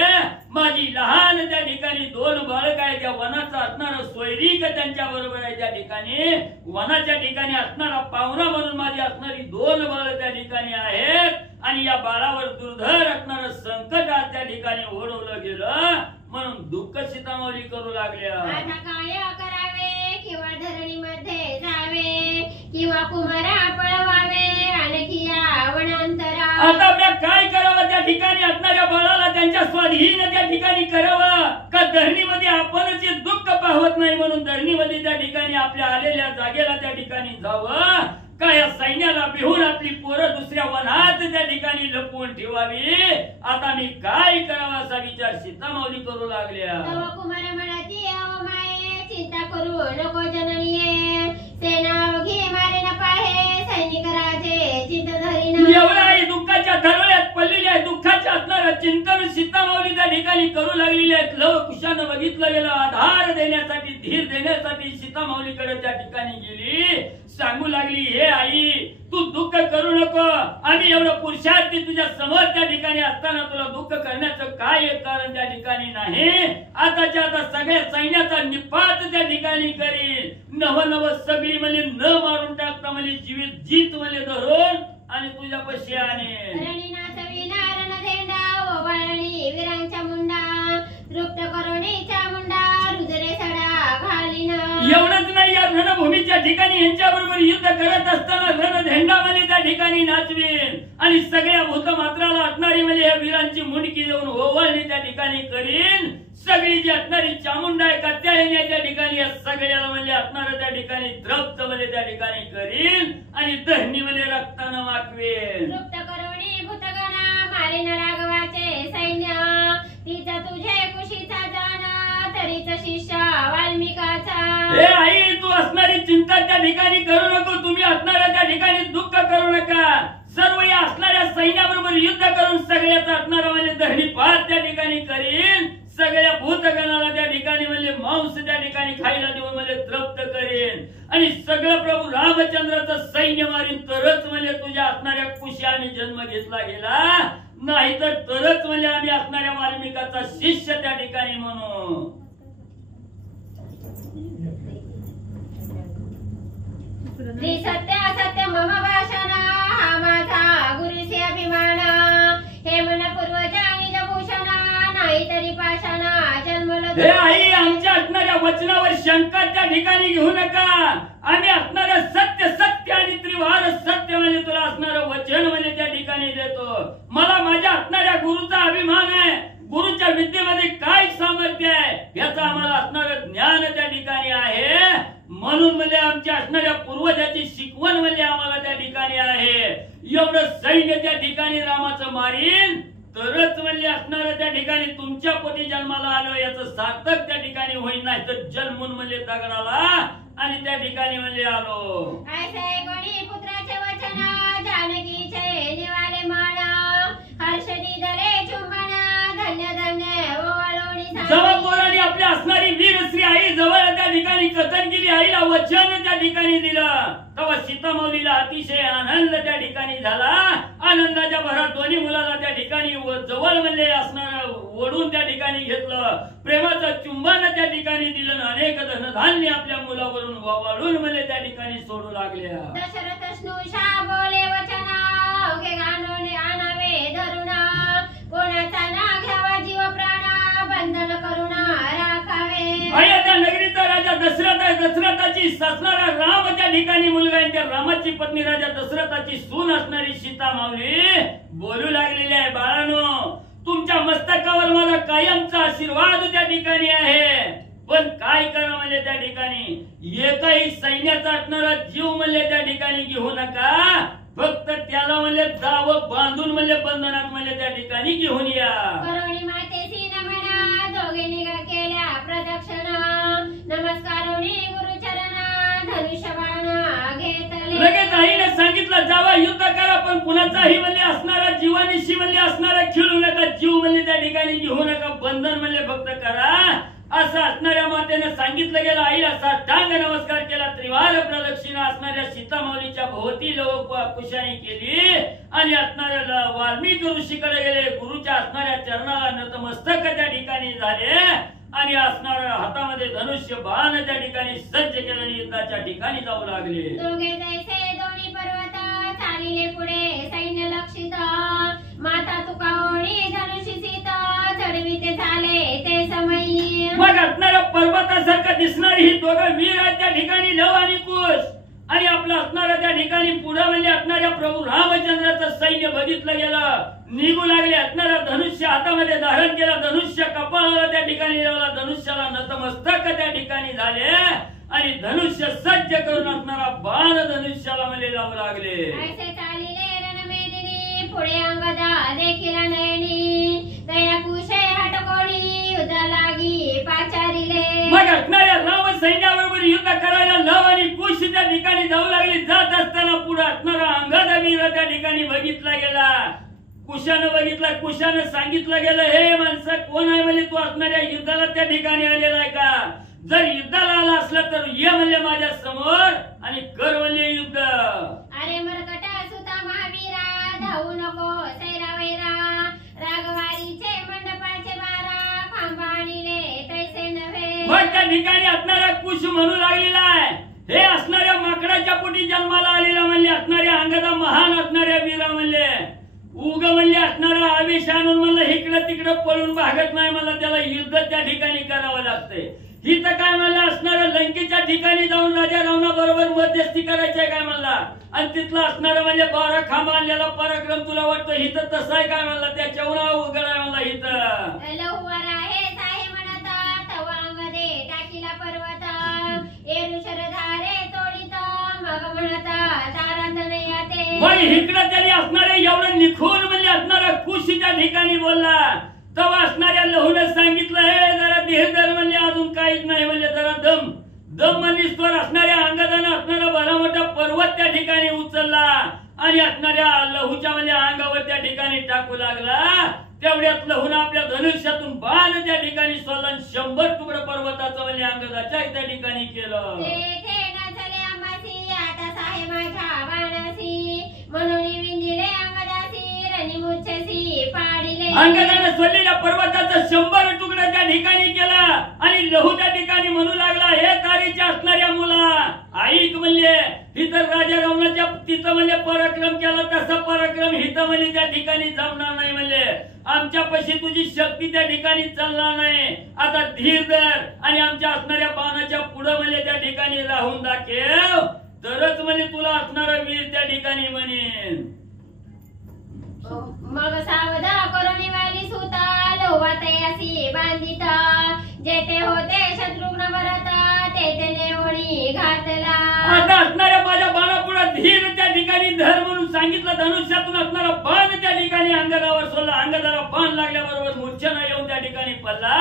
माझी लहान त्या ठिकाणी 2 बाळक आहे. त्या वनाचा असणारा सोयरीक त्यांच्या बरोबर आहे. त्या ठिकाणी वनाच्या ठिकाणी असणारा पाहुणा म्हणून माझी असणारी 2 बाळ त्या ठिकाणी आहेत. आणि या बाळावर दुर्धर असणारं संकट आज त्या ठिकाणी ओढवलं गेलं. म्हणून दुःख सीतामाऊली करू लागल्या. आता काय करावे, किंवा धरणीमध्ये जावे, किंवा कुमारा पळवावे, आणखी या वनांतरा. आता मी काय करावं. त्या ठिकाणी असणाऱ्या बाळाला त्यांच्या स्वाधीन त्या ठिकाणी करावं का धरणीमध्ये आपण जे दुःख पाहत नाही म्हणून धरणीमध्ये त्या ठिकाणी आपल्या आलेल्या जागेला त्या ठिकाणी जावं का या सैन्याला भिवून आपली पोरं दुसऱ्या वनात त्या ठिकाणी लपवून ठेवावी. आता मी काय करावा असा विचार सीतामाऊली करू लागल्या. तेव्हा कुमार म्हणाती, अहो माये चिंता करू नको जननीये, सेना घे मारे न पाहे, सैनिक राजे चिंत धरीन. एवढं आहे दुःखाच्या थरवड्यात पडलेली आहे. दुःखाच्या असणारं चिंतन सीतामाऊली त्या ठिकाणी करू लागलेली आहेत. लव कुशानं बघितलं गेलं. आधार देण्यासाठी, धीर देण्यासाठी सीतामाऊलीकडे त्या ठिकाणी गेली. सांगू लागली, हे आई तू दुःख करू नको. आम्ही एवढं पुरुषार्थी तुझ्या समोर त्या ठिकाणी असताना तुला दुःख करण्याचं काय कारण त्या ठिकाणी नाही. आताच्या आता सगळ्या सैन्याचा निपात त्या ठिकाणी करीन. नव सगळी म्हणजे न मारून टाकता म्हणजे जीवित जीत म्हणजे धरून आणि तुझ्या पशी आणेन. वीरांच्या मुंडा तृप्त करुणीच्या मुंडा रुद्रे सडा घालीन. एवढंच नाही, या रणभूमीच्या ठिकाणी यांच्याबरोबर युद्ध करत असताना रणधेंडामध्ये त्या ठिकाणी नाचवीन आणि सगळ्या भूतमात्राला असणारी म्हणजे या वीरांची मुंडकी देऊन ओवाळणी त्या ठिकाणी करीन. सगळी जी असणारी चामुंडा आहे कात्यायनीच्या ठिकाणी या सगळ्याला म्हणजे असणार त्या ठिकाणी तृप्त म्हणजे त्या ठिकाणी करीन आणि धरणी म्हणजे रक्तानं मागवेन. तृप्त करुणी भूतगणा मारेन राघवाचे सैन्य, तिचा तुझे कुशीचा जाना, तरीच शिष्य वाल्मिकाचा. हे आई तू असणारी चिंता त्या ठिकाणी करू नको. तुम्ही असणाऱ्या त्या ठिकाणी दुःख करू नका. सर्व या असणाऱ्या सैन्याबरोबर युद्ध करून सगळ्याचा असणारा म्हणजे धरणी पात त्या ठिकाणी करीन. सगळ्या भूतगणाला त्या ठिकाणी म्हणजे मांस त्या ठिकाणी खायला देऊन म्हणजे तृप्त करेन आणि सगळं प्रभू रामचंद्राचं सैन्य मारीन. तरच म्हणजे तुझ्या असणाऱ्या कुशाने जन्म घेतला गेला. नाहीतर तरच म्हणजे आम्ही असणाऱ्या वाल्मिकाचा शिष्य त्या ठिकाणी म्हणू. श्री सत्य असत्य मम भाषण, हा माझा गुरुचे अभिमान. हे मन पूर्वजांनी भूषण, नाही तरी पाषाण जन्मलो. हे आई आमच्या असणाऱ्या वचनावर शंका त्या ठिकाणी घेऊ नका. आम्ही असणारं सत्य सत्य आणि त्रिवार सत्य म्हणजे तुला असणारं वचन म्हणजे त्या ठिकाणी देतो. मला माझ्या असणाऱ्या गुरुचा अभिमान आहे. गुरुच्या विद्येमध्ये काय सामर्थ्य आहे याचा आम्हाला असणारं ज्ञान त्या ठिकाणी आहे. म्हणून म्हणजे आमच्या असणाऱ्या पूर्वजाची शिकवण म्हणजे आम्हाला त्या ठिकाणी आहे. एवढं सैन्य त्या ठिकाणी रामाचं मारीन तरच म्हणजे असणार त्या ठिकाणी तुमच्या पोटी जन्माला आलो याचं सार्थक त्या ठिकाणी होईल. नाही तर जन्मून म्हणजे दगडाला आणि त्या ठिकाणी म्हणजे आलो. ऐसे कोणी पुत्राचे वचन, जानकीचे निवाले मान, हर्षदी दरे चुंबन, धन्य धन्य ओवाळोणी. जेव्हा पोरांनी आपल्या असणारी वीर श्री आई जवळ त्या ठिकाणी कथन केली, आईला वचन त्या ठिकाणी दिलं, तेव्हा सीतामाऊलीला अतिशय आनंद त्या ठिकाणी झाला. आनंदाच्या भरात दोन्ही मुलाला त्या ठिकाणी जवळ म्हणजे असणार ओढून त्या ठिकाणी घेतलं. प्रेमाचं चुंबन त्या ठिकाणी दिलं. अनेक धनधान्य आपल्या मुलावरून वाळून म्हणजे त्या ठिकाणी सोडू लागल्या. दशरथ स्नुषा बोले वचन, ओके गाणोने आणावे धरून, कोणाचा ना घ्यावा जीव प्राण, बंधन करुणा राखावे. अयोध्या नगरीचा राजा दशरथ आहे. दशरथाची ससणारा राम त्या ठिकाणी मुलगा आहे. त्या रामाची पत्नी राजा दशरथाची सून असणारी सीतामाऊली बोलू लागलेली आहे, बाळांनो तुमच्या मस्तकावर माझा कायमचा आशीर्वाद त्या ठिकाणी आहे. पण काय करा म्हणजे त्या ठिकाणी एकही सैन्याचा असणारा जीव म्हणजे त्या ठिकाणी घेऊ नका. फक्त त्याला म्हणजे दाव बांधून म्हणजे बंधनात म्हणजे त्या ठिकाणी घेऊन या. करुणी मातेसी नमना, दोघींनी केल्या प्रदक्षिणा, नमस्कारोनी गुरुचरणा, धनुष्यबाण घेतले. लगेच आईने सांगितलं जावा युद्ध करा, पण कुणाचाही म्हणले असणारा जीवानिशी म्हणले असणारा खेळू नका, जीव म्हणले त्या ठिकाणी घेऊ नका, बंधन म्हणले फक्त करा असं असणाऱ्या मातेने सांगितलं गेलं. आईला साष्टांग नमस्कार केला, त्रिवार प्रदक्षिणा असणाऱ्या सीतामाऊलीच्या भोवती लोक कुशाने केली आणि असणाऱ्या वाल्मिकी ऋषीकडे गेले, गुरुच्या असणाऱ्या चरणाला नतमस्तक त्या ठिकाणी झाले आणि असणाऱ्या हातामध्ये धनुष्य बाण त्या ठिकाणी सज्ज केलं आणि युद्धाच्या ठिकाणी जाऊ लागले. दोघे जैसे दोन्ही पर्वत चालिले पुढे सैन्य लक्षित, माता तुकावणी धनुषी सीत चढविते झाले ते समयी. मग असणाऱ्या पर्वतासारखं दिसणारी ही दोघं वीर आहेत त्या ठिकाणी लव आणि कुश, आणि आपलं असणाऱ्या त्या ठिकाणी पुढे म्हणजे असणाऱ्या प्रभू रामचंद्राचं सैन्य बघितलं गेलं, निघू लागले. असणाऱ्या धनुष्य हातामध्ये धारण केलं, धनुष्य कपाळाला त्या ठिकाणी लावला, धनुष्याला नतमस्तक त्या ठिकाणी झाले आणि धनुष्य सज्ज करून असणारा बाण धनुष्याला मध्ये लावू लागले. ऐसे चालिले रणमेदिनी पुढे अंगदा देखील नयनी, दया कुशे हटकोणी युद्ध लागी पाचारिले. मग असणाऱ्या राम सैन्याबरोबर युद्ध करायला लव आणि कुश त्या ठिकाणी जाऊ लागले. जात असताना पुढे असणारा अंगद वीर त्या ठिकाणी बघितला गेला, कुशानं बघितला. कुशानं सांगितलं गेलं, हे माणसं कोण आहे म्हणजे तू असणाऱ्या युद्धाला त्या ठिकाणी आलेला आहे का? जर युद्धाला आला असलं तर ये म्हणले माझ्या समोर आणि कर म्हणले युद्ध. अरे मरकट सुता महावीरा धावू नको सैरा वैरा, रागवारीचे मंडपाचे बारा खांबाणीले तैसे नव्हे. मग त्या ठिकाणी असणारा कुश म्हणू लागलेला आहे, हे असणाऱ्या माकडाच्या पोटी जन्माला आलेला म्हणले असणाऱ्या अंगदा महान असणाऱ्या वीरा म्हणले, उग म्हणले असणारा आवेश आणून म्हणलं इकडं तिकडं पळून भागत नाही, मला त्याला युद्ध त्या ठिकाणी करावं लागतंय. ही तर काय म्हणलं असणारा लंकेच्या ठिकाणी जाऊन राजा रावणा बरोबर मध्यस्थी करायचंय काय म्हणला, आणि तिथलं असणारं म्हणजे 12 खांब आणलेला पराक्रम तुला वाटतं हिथं तसं आहे काय म्हणला, त्याच्यावर अवघड आहे म्हणला हिथं. लहुवर आहे साहे म्हणत तवांगदे टाकीला पर्वत, एरुशर धारे तोडीत मग म्हणत तारांत नाही आते. मग इकडं त्याने असणारे एवढं निखून म्हणजे असणारा कुश त्या ठिकाणी बोलला, तेव्हा असणाऱ्या लहूने सांगितलं, हे जरा धीर धर म्हणले, अजून काहीच नाही म्हणले, जरा दम दम म्हणजे स्वर. असणाऱ्या अंगदानं असणारा भला मोठा पर्वत त्या ठिकाणी उचलला आणि असणाऱ्या लहूच्या म्हणजे अंगावर त्या ठिकाणी टाकू लागला. तेवढ्यात लहून आपल्या धनुष्यातून बाण त्या ठिकाणी सोडला, 100 तुकडं पर्वताचं म्हणजे अंगदाच्या त्या ठिकाणी केलं. आता साहे माझ्या बाणासी म्हणून विंदिले अंगदासी रनिमुच्छसी पाडिले. अंगदानं सोडलेल्या पर्वताचं 100 तुकडं त्या ठिकाणी केला आणि लहू त्या ठिकाणी म्हणू लागला, हे तारीच्या असणाऱ्या मुला ऐक म्हणले, इतर राजा रावणाच्या तिथं म्हणजे पराक्रम केला तसा पराक्रम हिथं म्हणजे त्या ठिकाणी जमणार नाही म्हणले, आमच्यापाशी तुझी शक्ती त्या ठिकाणी चालणार नाही. आता धीर धर आणि आमच्या असणाऱ्या बाणाच्या पुढे म्हणजे त्या ठिकाणी राहून दाखव, तरच म्हणजे तुला असणारा वीर त्या ठिकाणी म्हणेन. मग सावध करुणी वाली सुता लोवातयासी बांधित, जेथे होते शत्रुघ्न भरत तेथे नेवणी घातला. आता असणाऱ्या माझ्या बाणापुढे धीर त्या ठिकाणी धर म्हणून सांगितलं. धनुष्यातून असणारा बाण त्या ठिकाणी अंगदावर सोडला. अंगदाला बाण लागल्याबरोबर मूर्छेनं येऊन त्या ठिकाणी पडला.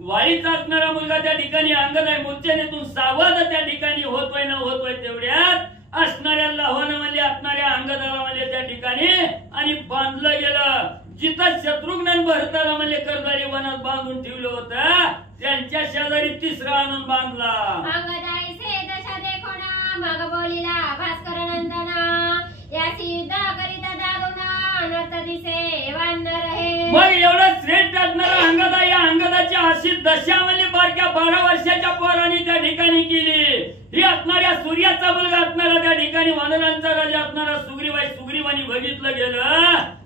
वाईचा असणारा मुलगा त्या ठिकाणी अंगद आहे, मूर्छेनेतून सावध त्या ठिकाणी होतोय न होतोय तेवढ्यात असणाऱ्या लहान म्हणजे असणाऱ्या अंगदाला म्हणजे त्या ठिकाणी आणि बांधलं गेलं. जिथं शत्रुघ्न भरताला म्हणजे कर्दळी वनात बांधून ठेवलं होतं त्यांच्या शेजारी तिसरा आणून बांधला. अंगदाईसे दशा देखोना मग बोलिला भास्कर नंदना, यासी युद्ध करिता दारुना अनर्थ दिसे वानर हे. मग एवढं श्रेष्ठ असणारा अंगदा, या अंगदाची अशी दशा म्हणजे बारक्या 12 वर्षाच्या पोरांनी त्या ठिकाणी केली. ही असणाऱ्या सूर्याचा मुलगा असणारा त्या ठिकाणी वानरांचा राजा असणारा सुग्रीवानी बघितलं गेलं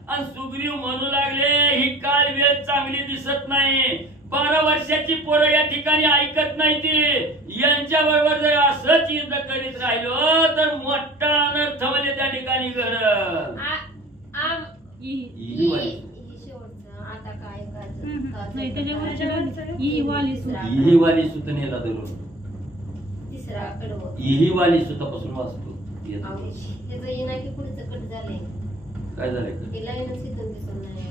आणि सुग्रीव म्हणू लागले, ही काळ वेळ चांगली दिसत नाही. 12 वर्षाची पोरं या ठिकाणी ऐकत नाही ती, यांच्या बरोबर जर असंच युद्ध करीत राहिलो तर मोठा अनर्थ म्हणजे त्या ठिकाणी घडल. आता काय ही वाली सुतनेला धरून तिसरा कडवं ही वाली सुतापासून वाचतो. त्याचं येणं की पुढचं कट झालंय, काय झालंय तिला येणं सिद्धून दिसून नाही.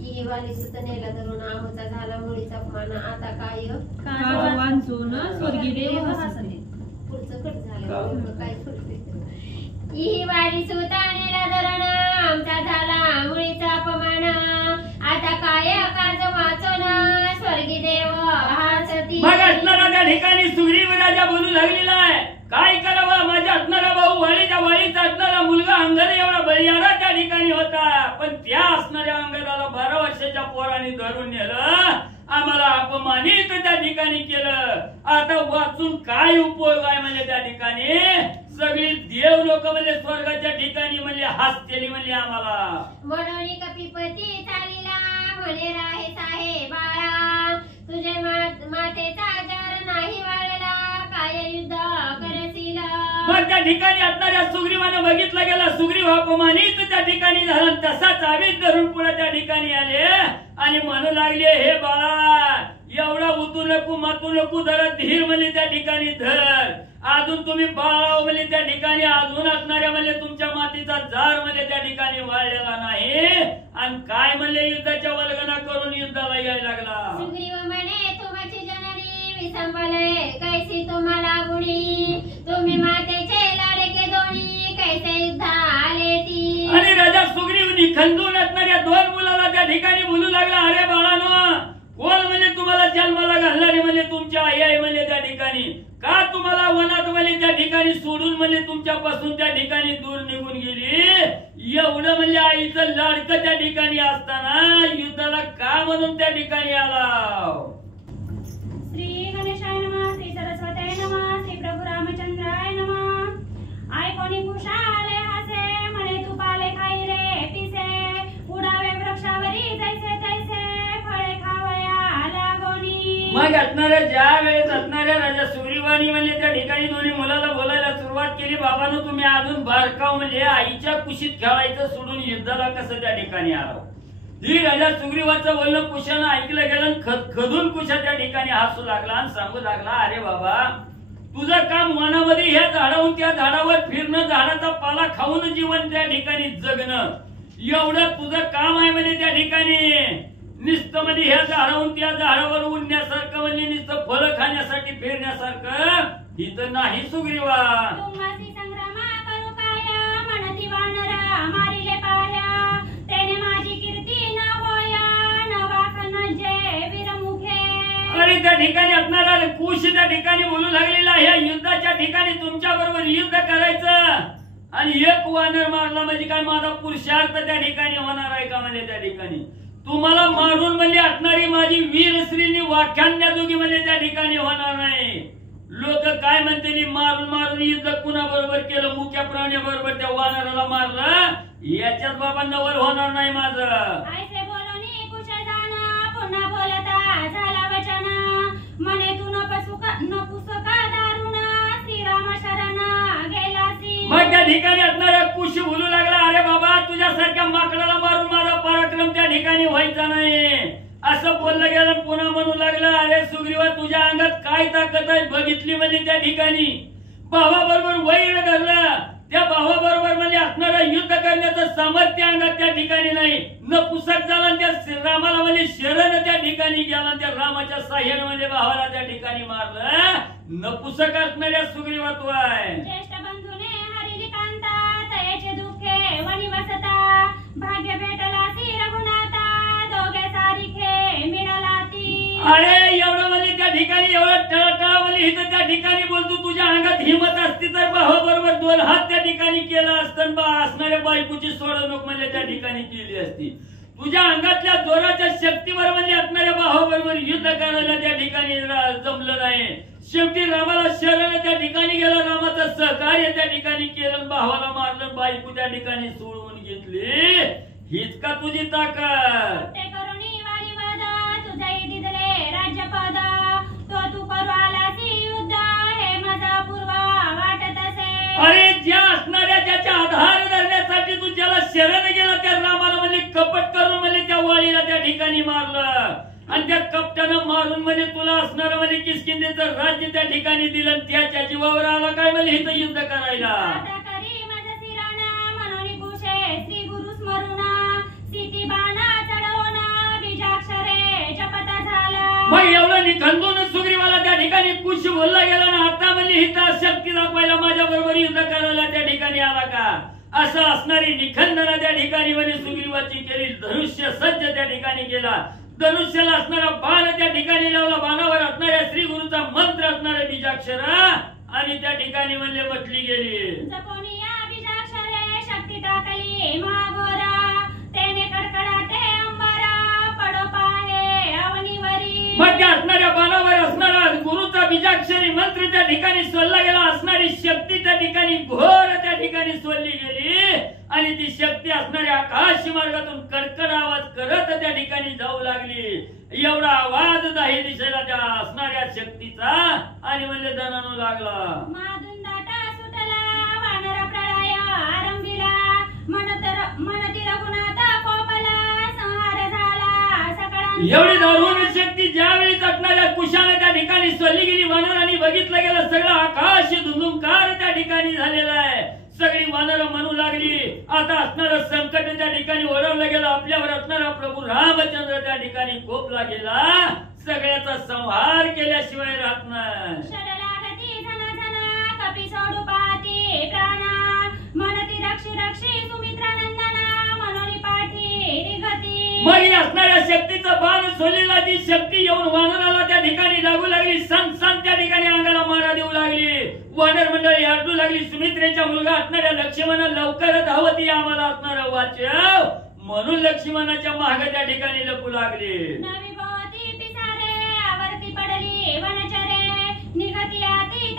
ही वाली सुतनेला धरून आहोचा झाला मुळीचा अपमान, आता काय वांचून स्वर्गी देव हसते. पुढचं कट झालं काय करते ही वारी सुतानेला धरण आमचा झाला मुळीचा अपमान आता काय कर्ज वाचून स्वर्गी देव हासती मग असणारा त्या ठिकाणी सुग्रीव राजा बोलू लागलेला आहे काय करावं माझ्या असणारा भाऊ वाळीच्या वाळीचा असणारा मुलगा अंगद एवढा बळीयारा त्या ठिकाणी होता पण त्या असणाऱ्या अंगदाला 12 वर्षाच्या पोराने धरून नेलं आम्हाला अपमानित त्या ठिकाणी केलं आता वाचून काय उपयोग आहे म्हणजे त्या ठिकाणी सगळी देव लोक म्हणजे स्वर्गाच्या ठिकाणी म्हणजे हसतेली म्हणजे आम्हाला म्हणून कपिपती चालीला म्हणे राहे साहेब बाळा तुझे मातेचा जर नाही वाळला काय युद्ध करशील मग त्या ठिकाणी असणाऱ्या सुग्रीवाने बघितलं गेला सुग्रीव अपमानित त्या ठिकाणी झाला तसाच आवीत धरून पुढे त्या ठिकाणी आले आणि म्हणू लागले हे बाळा एवढा उतू नको मातू नको जरा धीर म्हणजे त्या ठिकाणी धर अजून तुम्ही बाळाव म्हणजे त्या ठिकाणी अजून असणाऱ्या म्हणजे तुमच्या मातीचा जार म्हणजे त्या ठिकाणी वाढलेला नाही आणि काय म्हणजे युद्धाच्या वल्गना करून युद्धाला यायला लागला सुग्रीव म्हणे तुमची जननी विसंबले कैसी तुम्हाला गुणी तुम्ही मातेचे लाडके दोन्ही कैसे युद्ध आले ती आणि राजा सुग्रीव निखंदून असणाऱ्या 2 मुलाला त्या ठिकाणी बोलू लागला अरे बाळानो कोण म्हणजे तुम्हाला जन्माला घालणारी म्हणजे तुमच्या आई आहे म्हणजे त्या ठिकाणी का तुम्हाला वनात म्हणजे त्या ठिकाणी सोडून म्हणजे तुमच्यापासून त्या ठिकाणी दूर निघून गेली एवढं म्हणजे आईचं लाडकं त्या ठिकाणी असताना युद्धाला का म्हणून त्या ठिकाणी आला श्री गणेशाय नमः श्री सरस्वतीय नमः श्री प्रभू रामचंद्राय नमः आय कोणी कुशाले हासे म्हणे तू पाले खाई रे पिसे उडावे वृक्षावरी जैसे तैसे फळे खावया लागोनी मग असणाऱ्या ज्या वेळेस असणाऱ्या राजा सुग्रीवानी म्हणजे त्या ठिकाणी दोन्ही मुलाला बोलायला सुरुवात केली बाबांनो तुम्ही अजून बारकाव म्हणजे आईच्या कुशीत खेळायचं सोडून युद्धाला कसं त्या ठिकाणी आलो ही राजा सुग्रीवाचं बोलणं कुशानं ऐकलं गेलं खदून कुशा त्या ठिकाणी हसू लागला आणि सांगू लागला अरे बाबा तुझं काम वनामध्ये ह्या झाडावरून त्या झाडावर फिरणं झाडाचा पाला खाऊन जीवन त्या ठिकाणी जगणं एवढं तुझं काम आहे म्हणजे त्या ठिकाणी नुसतं म्हणजे ह्या झाडावरून त्या झाडावर उडण्यासारखं म्हणजे नुसतं फळं खाण्यासाठी फिरण्यासारखं इथं नाही सुग्रीवा तुम्हासी संग्रामा करू काय म्हणती वानरा मारिले पाया त्याने माझी कीर्ती न होया न वाकन जे वीरमुखे अरे त्या ठिकाणी असणारा कुश त्या ठिकाणी बोलू लागलेला ह्या युद्धाच्या ठिकाणी तुमच्या बरोबर युद्ध करायचं आणि एक वानर मारला म्हणजे काय माझा पुरुषार्थ त्या ठिकाणी होणार आहे का म्हणजे त्या ठिकाणी तुम्हाला मारून म्हणजे असणारी माझी वीर श्रीनी वाख्यान्याजोगी म्हणजे त्या ठिकाणी होणार नाही लोक काय म्हणते मारून मारून युद्ध कुणा बरोबर केलं मुख्य प्राण्याबरोबर त्या वानराला मारलं याच्यात बाबा नवल होणार नाही माझं ऐसे बोलूनी कुश जाना पुन्हा बोलता झाला वचन म्हणे तू नपुसका दारुण श्रीराम शरण गेलासी मग त्या ठिकाणी असणारा कुश बोलू लागला अरे बाबा तुझ्यासारख्या माकडाला मारून माझा पराक्रम त्या ठिकाणी व्हायचा नाही असं बोललं गेलं पुन्हा म्हणू लागलं अरे सुग्रीवा तुझ्या अंगात काय ताकद आहे बघितली म्हणजे त्या ठिकाणी भावाबरोबर वैर धरलं त्या भावाबरोबर म्हणजे असणारं युद्ध करण्याचं सामर्थ्य अंगात त्या ठिकाणी नाही न पुस्तक झाला त्या रामाला म्हणजे शरण त्या ठिकाणी गेला त्या रामाच्या साह्याने म्हणजे भावाला त्या ठिकाणी मारलं न पुस्तक असणाऱ्या सुग्रीवत्व आहे ज्येष्ठ बंधूने हरिली कांता तयाचे दुःखे वनी वसता भाग्य भेटला श्री रघुनाथा दोघे सारिखे मिळालाती अरे एवढं म्हणजे त्या ठिकाणी एवढं टळटळ म्हणजे इथं त्या ठिकाणी बोलतो तुझ्या अंगात हिंमत असती तर भावाबरोबर 2 हात त्या ठिकाणी केला असतं बा असणाऱ्या बायकोची सोडवणूक म्हणजे त्या ठिकाणी केली असती तुझ्या अंगातल्या जोराच्या शक्तीवर म्हणजे असणाऱ्या भावाबरोबर युद्ध करायला त्या ठिकाणी जमलं नाही शेवटी रामाला शरण त्या ठिकाणी गेला रामाचं सहकार्य त्या ठिकाणी केलं भावाला मारलं बायको त्या ठिकाणी सोडवून घेतली हीच का तुझी ताकद ते करुणी वालीवाद तुझे दिदले राज्यपद तो तू करू आलासी युद्ध हे माझा पूर्वा वाटत असे अरे ज्या असणाऱ्या ज्याच्या आधार धरण्यासाठी तू ज्याला शरण गेला त्या रामाला म्हणजे कपट करून म्हणजे त्या वाळीला त्या ठिकाणी मारलं आणि त्या कपटानं मारून म्हणजे तुला असणार म्हणजे किष्किंधेचं राज्य त्या ठिकाणी दिलं त्याच्या जीवावर आला काय म्हणजे इथं युद्ध करायला श्री गुरु स्मरुणा सिटी बाणा चढवणा बीजाक्षरे जपता झाला मग एवढं निखंदून सुग्रीवाला त्या ठिकाणी कुश बोलला गेला ना आता म्हणजे हिता शक्ती दाखवायला माझ्या बरोबर युद्ध करायला त्या ठिकाणी आला का? असं असणारी निखंदना त्या ठिकाणी म्हणे सुग्रीवाची केली, धनुष्य सज्ज त्या ठिकाणी केला, धनुष्याला असणारा बाण त्या ठिकाणी लावला, बाणावर असणाऱ्या श्री गुरुचा मंत्र असणारे बीजाक्षर आणि त्या ठिकाणी म्हणले म्हटली गेली. जपोनी या बीजाक्षरे शक्ती टाकली महाघोरा, तेने कडकडाटे अंबरा पडो पाहे अवनीवरी. मग त्या असणाऱ्या बाणावर असणारा गुरुचा बीजाक्षरी मंत्र त्या ठिकाणी सोडला गेला, असणारी शक्ती त्या ठिकाणी घोर त्या ठिकाणी सोडली गेली आणि ती शक्ती असणाऱ्या आकाश मार्गातून कडकड आवाज करत त्या ठिकाणी जाऊ लागली. एवढा आवाज दाही दिशेला त्या असणाऱ्या शक्तीचा आणि म्हणजे दणानू लागला. माधुंदाटा सुतला वानर प्रळय आरंभिला, मनती रघुनाथ कोपला संहार झाला सकळांचा. एवढी दारुण शक्ती ज्यावेळी असणाऱ्या कुशाने त्या ठिकाणी सोडली गेली, वानरांनी बघितलं गेलं सगळं आकाश धुंदुंकार त्या ठिकाणी झालेला आहे. सगळी वानर म्हणू लागली आता असणारं संकट त्या ठिकाणी ओढवलं गेलं, आपल्यावर असणारा प्रभू रामचंद्र त्या ठिकाणी कोपला गेला, सगळ्याचा संहार केल्याशिवाय राहत नाही. शरलागती धन कपी सोडू पाती प्राणा, मनती रक्षी सुमित्रानंदना मनोनी पाठी निघती. मग असणाऱ्या शक्तीचा बाण सोडलेला ती शक्ती येऊन वानराला त्या ठिकाणी लागू लागली, सन त्या ठिकाणी अंगाला मारा देऊ लागली, वानर मंडळी आरडू लागली. सुमित्रेचा मुलगा असणाऱ्या लक्ष्मण लवकर धावती आम्हाला असणारं वाचव म्हणून लक्ष्मणाच्या मागे त्या ठिकाणी लपू लागली. नवी भोवती पिसारे आवर्ती पडली वनचरे, निघती आते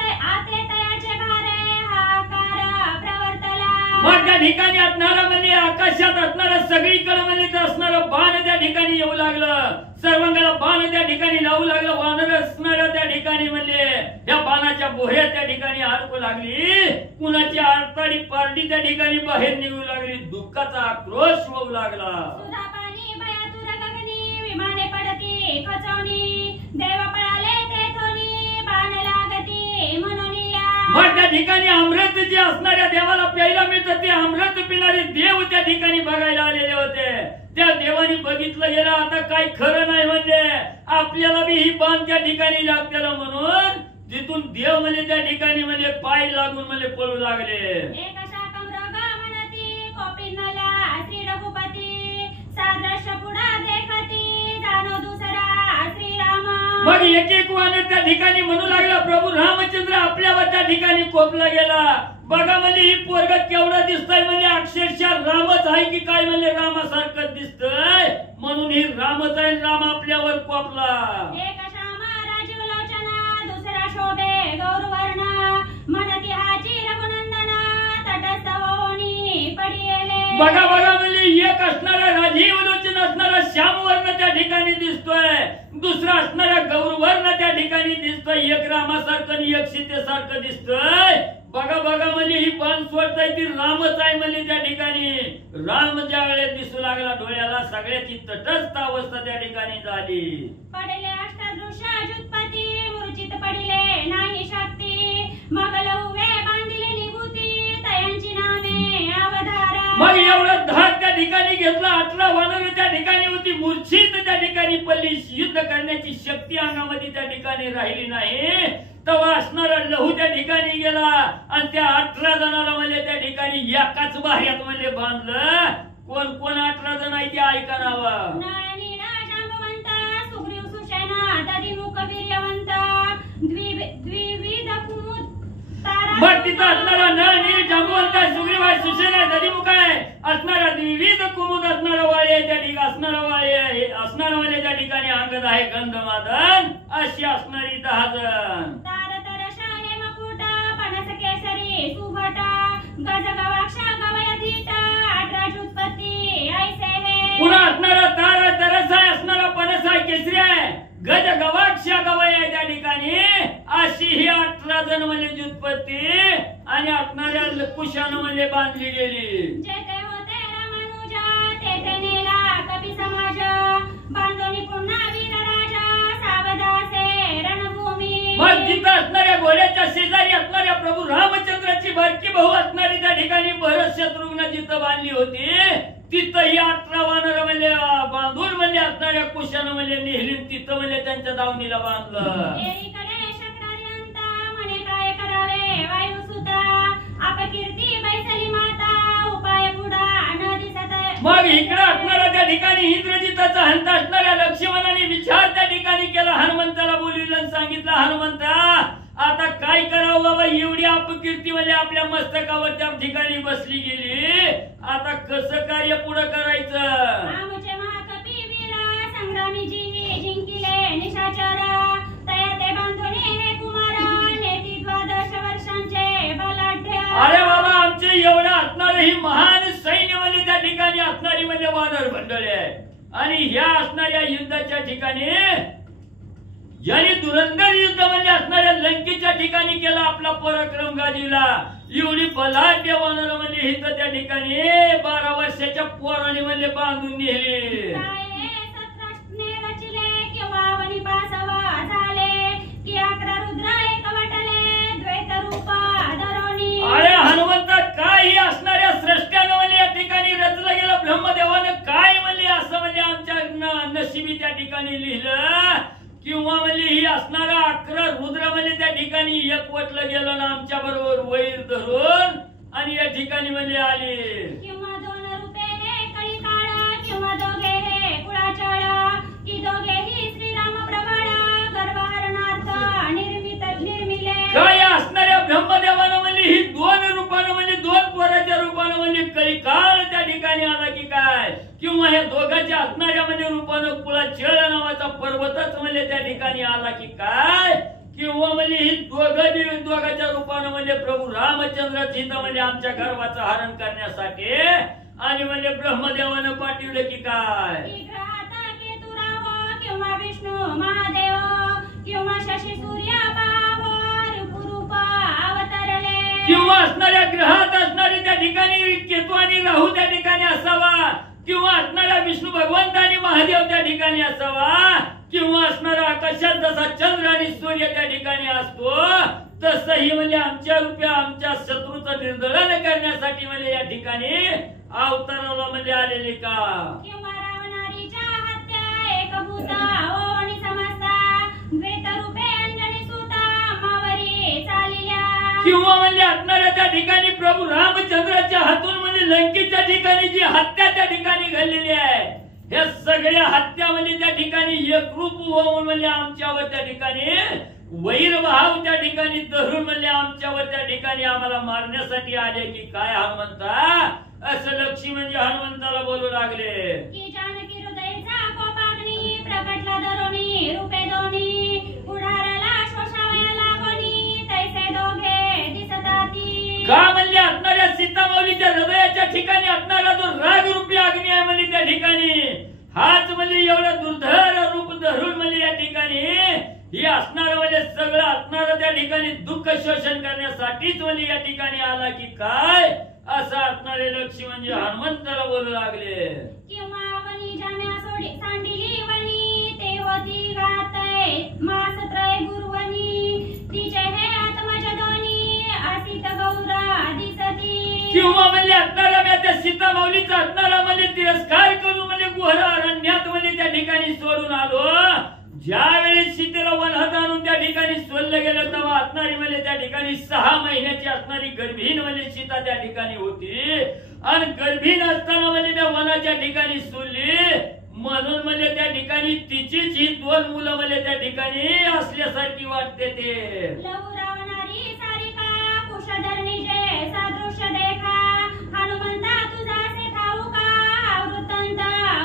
तयाचे भारे हाकार प्रवर्तला. मग त्या ठिकाणी असणारा म्हणजे आकाशात असणारा सगळीकडे म्हणजे असणारं बाण त्या ठिकाणी येऊ लागलं, सर्वांगाला बाण त्या ठिकाणी लावू लागलं. वानर असणाऱ्या त्या ठिकाणी म्हणजे या बाणाच्या बोह्या त्या ठिकाणी अडकू लागली, कुणाची आरताडी पारडी त्या ठिकाणी बाहेर निघू लागली, दुःखाचा आक्रोश होऊ लागला. सुधा पाणी भयातुर गगनी विमाने पडती खचवणी, देव पळाले तेथोनी बाण लागती मनोनी या. मग त्या ठिकाणी अमृत जे असणाऱ्या देवाला प्यायला मिळतं ते अमृत पिणारे देव त्या ठिकाणी बघायला आलेले होते. त्या देवानी बघितलं गेलं आता काही खरं नाही, म्हणजे आपल्याला बी ही बाण त्या ठिकाणी लागतेला म्हणून जिथून देव म्हणजे त्या ठिकाणी म्हणजे पाय लागून म्हणजे पळू लागले. एक शाकं मृग म्हणती कोपिनला श्री रघुपती, सादृश्य पुढा देखती जाणो दुसरा श्रीराम. मग एक एक वानर त्या ठिकाणी म्हणू लागला प्रभू रामचंद्र आपल्यावर त्या ठिकाणी कोपला गेला. बघा म्हणजे ही पोरग केवढं दिसतंय, म्हणजे अक्षरशः रामच आहे की काय म्हणजे रामासारखं दिसतंय, म्हणून ही रामच आहे, राम आपल्यावर कोपला. एक श्यामा राजीव लोचना दुसरा शोभे गौरवर्ण, म्हणती हाची रघुनंदना तटस्थ होऊनी पडिले. बघा म्हणजे एक असणारा राजीव लोचन असणारा श्यामवर्ण त्या ठिकाणी दिसतोय, दुसरा असणारा गौरवर्ण त्या ठिकाणी दिसतोय, एक रामासारखं आणि एक सीतेसारखं दिसतोय. बघा म्हणजे ही बाण सोडताय ती रामच आहे म्हणजे त्या ठिकाणी राम ज्या वेळेस दिसू लागला डोळ्याला सगळ्याची तटस्थ अवस्था त्या ठिकाणी झाली. पडले अष्टदृश्य जुत्पती मूर्छित पडिले नाही शक्ती, मग लहुवे बांधिले निभूती तयांची नामे अवधारा. मग एवढं धाक त्या ठिकाणी घेतला, 18 वानर त्या ठिकाणी होती, मूर्छित त्या ठिकाणी पडली, युद्ध करण्याची शक्ती अंगामध्ये त्या ठिकाणी राहिली नाही. तेव्हा असणारा लहू त्या ठिकाणी गेला आणि त्या 18 जणाला म्हणजे त्या ठिकाणी एकाच बाह्यात म्हणजे बांधलं. कोण 18 जण आहे ते ऐका नावा. नळनीला जांबवंत सुग्रीव सुषेना दधिमुख वीर्यवंत, द्विविध कुमुद तारा. मग तिथं असणारा नळनील जांबवंत सुग्रीव सुषेना दधिमुख आहे, असणारा द्विविध कुमुद असणारा वाळी आहे त्या ठिकाणी, असणारा वाळी आहे असणारा म्हणजे त्या ठिकाणी अंगद आहे गंधमादन, अशी असणारी 10 जण. केसरी सुभटा गजगवाक्ष गवयधीटा 18 उत्पत्ती ऐसे हे. पुन्हा असणारा तारा तरस आहे, असणारा पनस आहे, केसरी आहे, गज गवाक्ष गवय आहे त्या ठिकाणी, अशी ही 18 जण म्हणजे उत्पत्ती आणि असणाऱ्या कुशान म्हणजे बांधली गेली. जेथे होते रामानुजा तेथे नेला कपी समाज, बांधोनी पुन्हा वीर राजा सावधासे रणभूमी. मग तिथं असणाऱ्या घोड्याच्या शेजारी असणाऱ्या प्रभू रामचंद्राची बारकी भाऊ असणारी त्या ठिकाणी भरत शत्रुघ्न जिथं बांधली होती तिथं ही 18 वानर म्हणजे बांधून म्हणजे असणाऱ्या कुशानं म्हणजे नेहली, तिथं म्हणजे त्यांच्या दावणीला बांधलं. एकीकडे शकणारी अंता म्हणे काय करा रे वायुसुता अपकीर्ती बैसली माता उपाय पुढा न दिसत मग इकडे असणाऱ्या त्या ठिकाणी इंद्रजिताचा हंत असणाऱ्या लक्ष्मणाने विचार त्या ठिकाणी केला. हनुमंताला बोलविलं, सांगितलं हनुमंता आता काय करावं बाबा, एवढी अपकीर्ती म्हणजे आपल्या मस्तकावर त्या ठिकाणी बसली गेली, आता कसं कार्य पुढे करायचं. आमचे महाकपी वीर संग्रामी जी जिंकिले निशाचर तया ते बांधुनी हे कुमार नेती 12 वर्षांचे बलाढ्य. अरे बाबा आमचे एवढं असणारे ही महान सैन्य म्हणजे त्या ठिकाणी असणारी म्हणजे वानर मंडळी आहे. आणि ह्या असणाऱ्या युद्धाच्या ठिकाणी ज्यांनी धुरंधर युद्ध म्हणजे असणाऱ्या लंकेच्या ठिकाणी केला आपला पराक्रम गाजविला, एवढी बलाढ्य वानर म्हणजे हिंद त्या ठिकाणी 12 वर्षाच्या पोराने म्हणजे बांधून नेली. अरे हनुमंता काही असणाऱ्या सृष्ट्यानं म्हणजे या ठिकाणी रचलं गेलं, ब्रह्मदेवानं काय म्हणले असं म्हणजे आमच्या नशिबी त्या ठिकाणी लिहिलं, किंवा म्हणजे ही असणारा 11 रुद्र म्हणजे त्या ठिकाणी एकवटलं गेलं ना आमच्या बरोबर वैर धरून आणि या ठिकाणी म्हणजे आले. किंवा 2 रूपे कळी काळ किंवा दोघे हे कुळाचळ की दोघेही श्रीराम प्रबळ गर्भहरणार्थ निर्मिले. काय असणाऱ्या ब्रह्मदेवानं म्हणजे ही 2 रूपानं म्हणजे 2 पोराच्या रूपानं म्हणजे कळी काळ त्या ठिकाणी आला की काय, किंवा हे दोघांच्या असणाऱ्या म्हणजे रूपानं कुळाचळ नावाचा पर्वतच म्हणजे त्या ठिकाणी आला की काय, किंवा म्हणजे ही दोघांच्या रूपानं म्हणजे प्रभू रामचंद्र सीता म्हणजे आमच्या गर्भाचं हरण करण्यासाठी आणि म्हणजे ब्रह्मदेवानं पाठवलं की काय. किंवा विष्णू महादेव किंवा शशी सूर्य रूप अवतरले. किंवा असणाऱ्या ग्रहात असणारी त्या ठिकाणी केतू आणि राहू त्या ठिकाणी असावा, किंवा असणारा विष्णू भगवंत आणि महादेव त्या ठिकाणी असावा, किंवा असणारा आकाशात जसा चंद्र आणि सूर्य त्या ठिकाणी असतो तसंही म्हणजे आमच्या रूपया आमच्या शत्रूचं निर्दलन करण्यासाठी म्हणजे या ठिकाणी अवताराला म्हणजे आलेले का. किंवा रावणारीच्या हत्या एकभूत आणि समस्ता द्वैत रूपे अंजनी सुता मावरी चालिल्या. किंवा म्हणजे असणाऱ्या त्या ठिकाणी प्रभू रामचंद्राच्या हातून म्हणजे लंकेच्या ठिकाणी जी हत्या त्या ठिकाणी घडलेली आहे, ह्या सगळ्या हत्या म्हणजे त्या ठिकाणी एकरूप होऊन म्हणजे आमच्यावर त्या ठिकाणी वैरभाव त्या ठिकाणी धरून म्हणजे आमच्यावर त्या ठिकाणी आम्हाला मारण्यासाठी आले की काय हनुमंता, असं लक्ष्मी म्हणजे हनुमंताला बोलू लागले. की जानकी हृदयचा कोपाग्नी प्रकटला दरोनी रूपे दोन्ही पुढारला शोषावया लागोनी तैसे दोघे दिसताती. का म्हणजे असणाऱ्या सीतामाऊलीच्या हृदयाच्या ठिकाणी असणारा जो राग रूपी अग्नी आहे म्हणजे त्या ठिकाणी हाच म्हणजे एवढा दुर्धर रूप धरून म्हणजे या ठिकाणी ही असणार म्हणजे सगळं असणार त्या ठिकाणी दुःख शोषण करण्यासाठीच म्हणजे या ठिकाणी आला की काय, असं असणारे लक्ष्मी म्हणजे हनुमंताला बोलू लागले. किंवा वनी जाम्या सोडी सांडिली वनी ते होती गातय मासत्रय गुरुवनी तिचे हे आत्मज दोनी असित गौरा दिसती. किंवा म्हणजे असणारा मी त्या सीतामाऊलीचा असणारा म्हणजे तिरस्कार करून म्हणजे गुहर अरण्यात म्हणजे त्या ठिकाणी सोडून आलो. ज्यावेळी सीतेला वनहत आणून त्या ठिकाणी सोडलं गेलं तेव्हा असणारी म्हणजे त्या ठिकाणी 6 महिन्याची असणारी गर्भीण म्हणजे सीता त्या ठिकाणी होती, आणि गर्भीण असताना म्हणजे त्या वनाच्या ठिकाणी सोडली म्हणून म्हणजे त्या ठिकाणी तिचीच ही 2 मुलं म्हणजे त्या ठिकाणी असल्यासारखी वाटते. ते लहू रावणारी सारिका कुशधरणी जे सादृश्य देखा हनुमंता तुझा से ठाऊ का वृत्तांत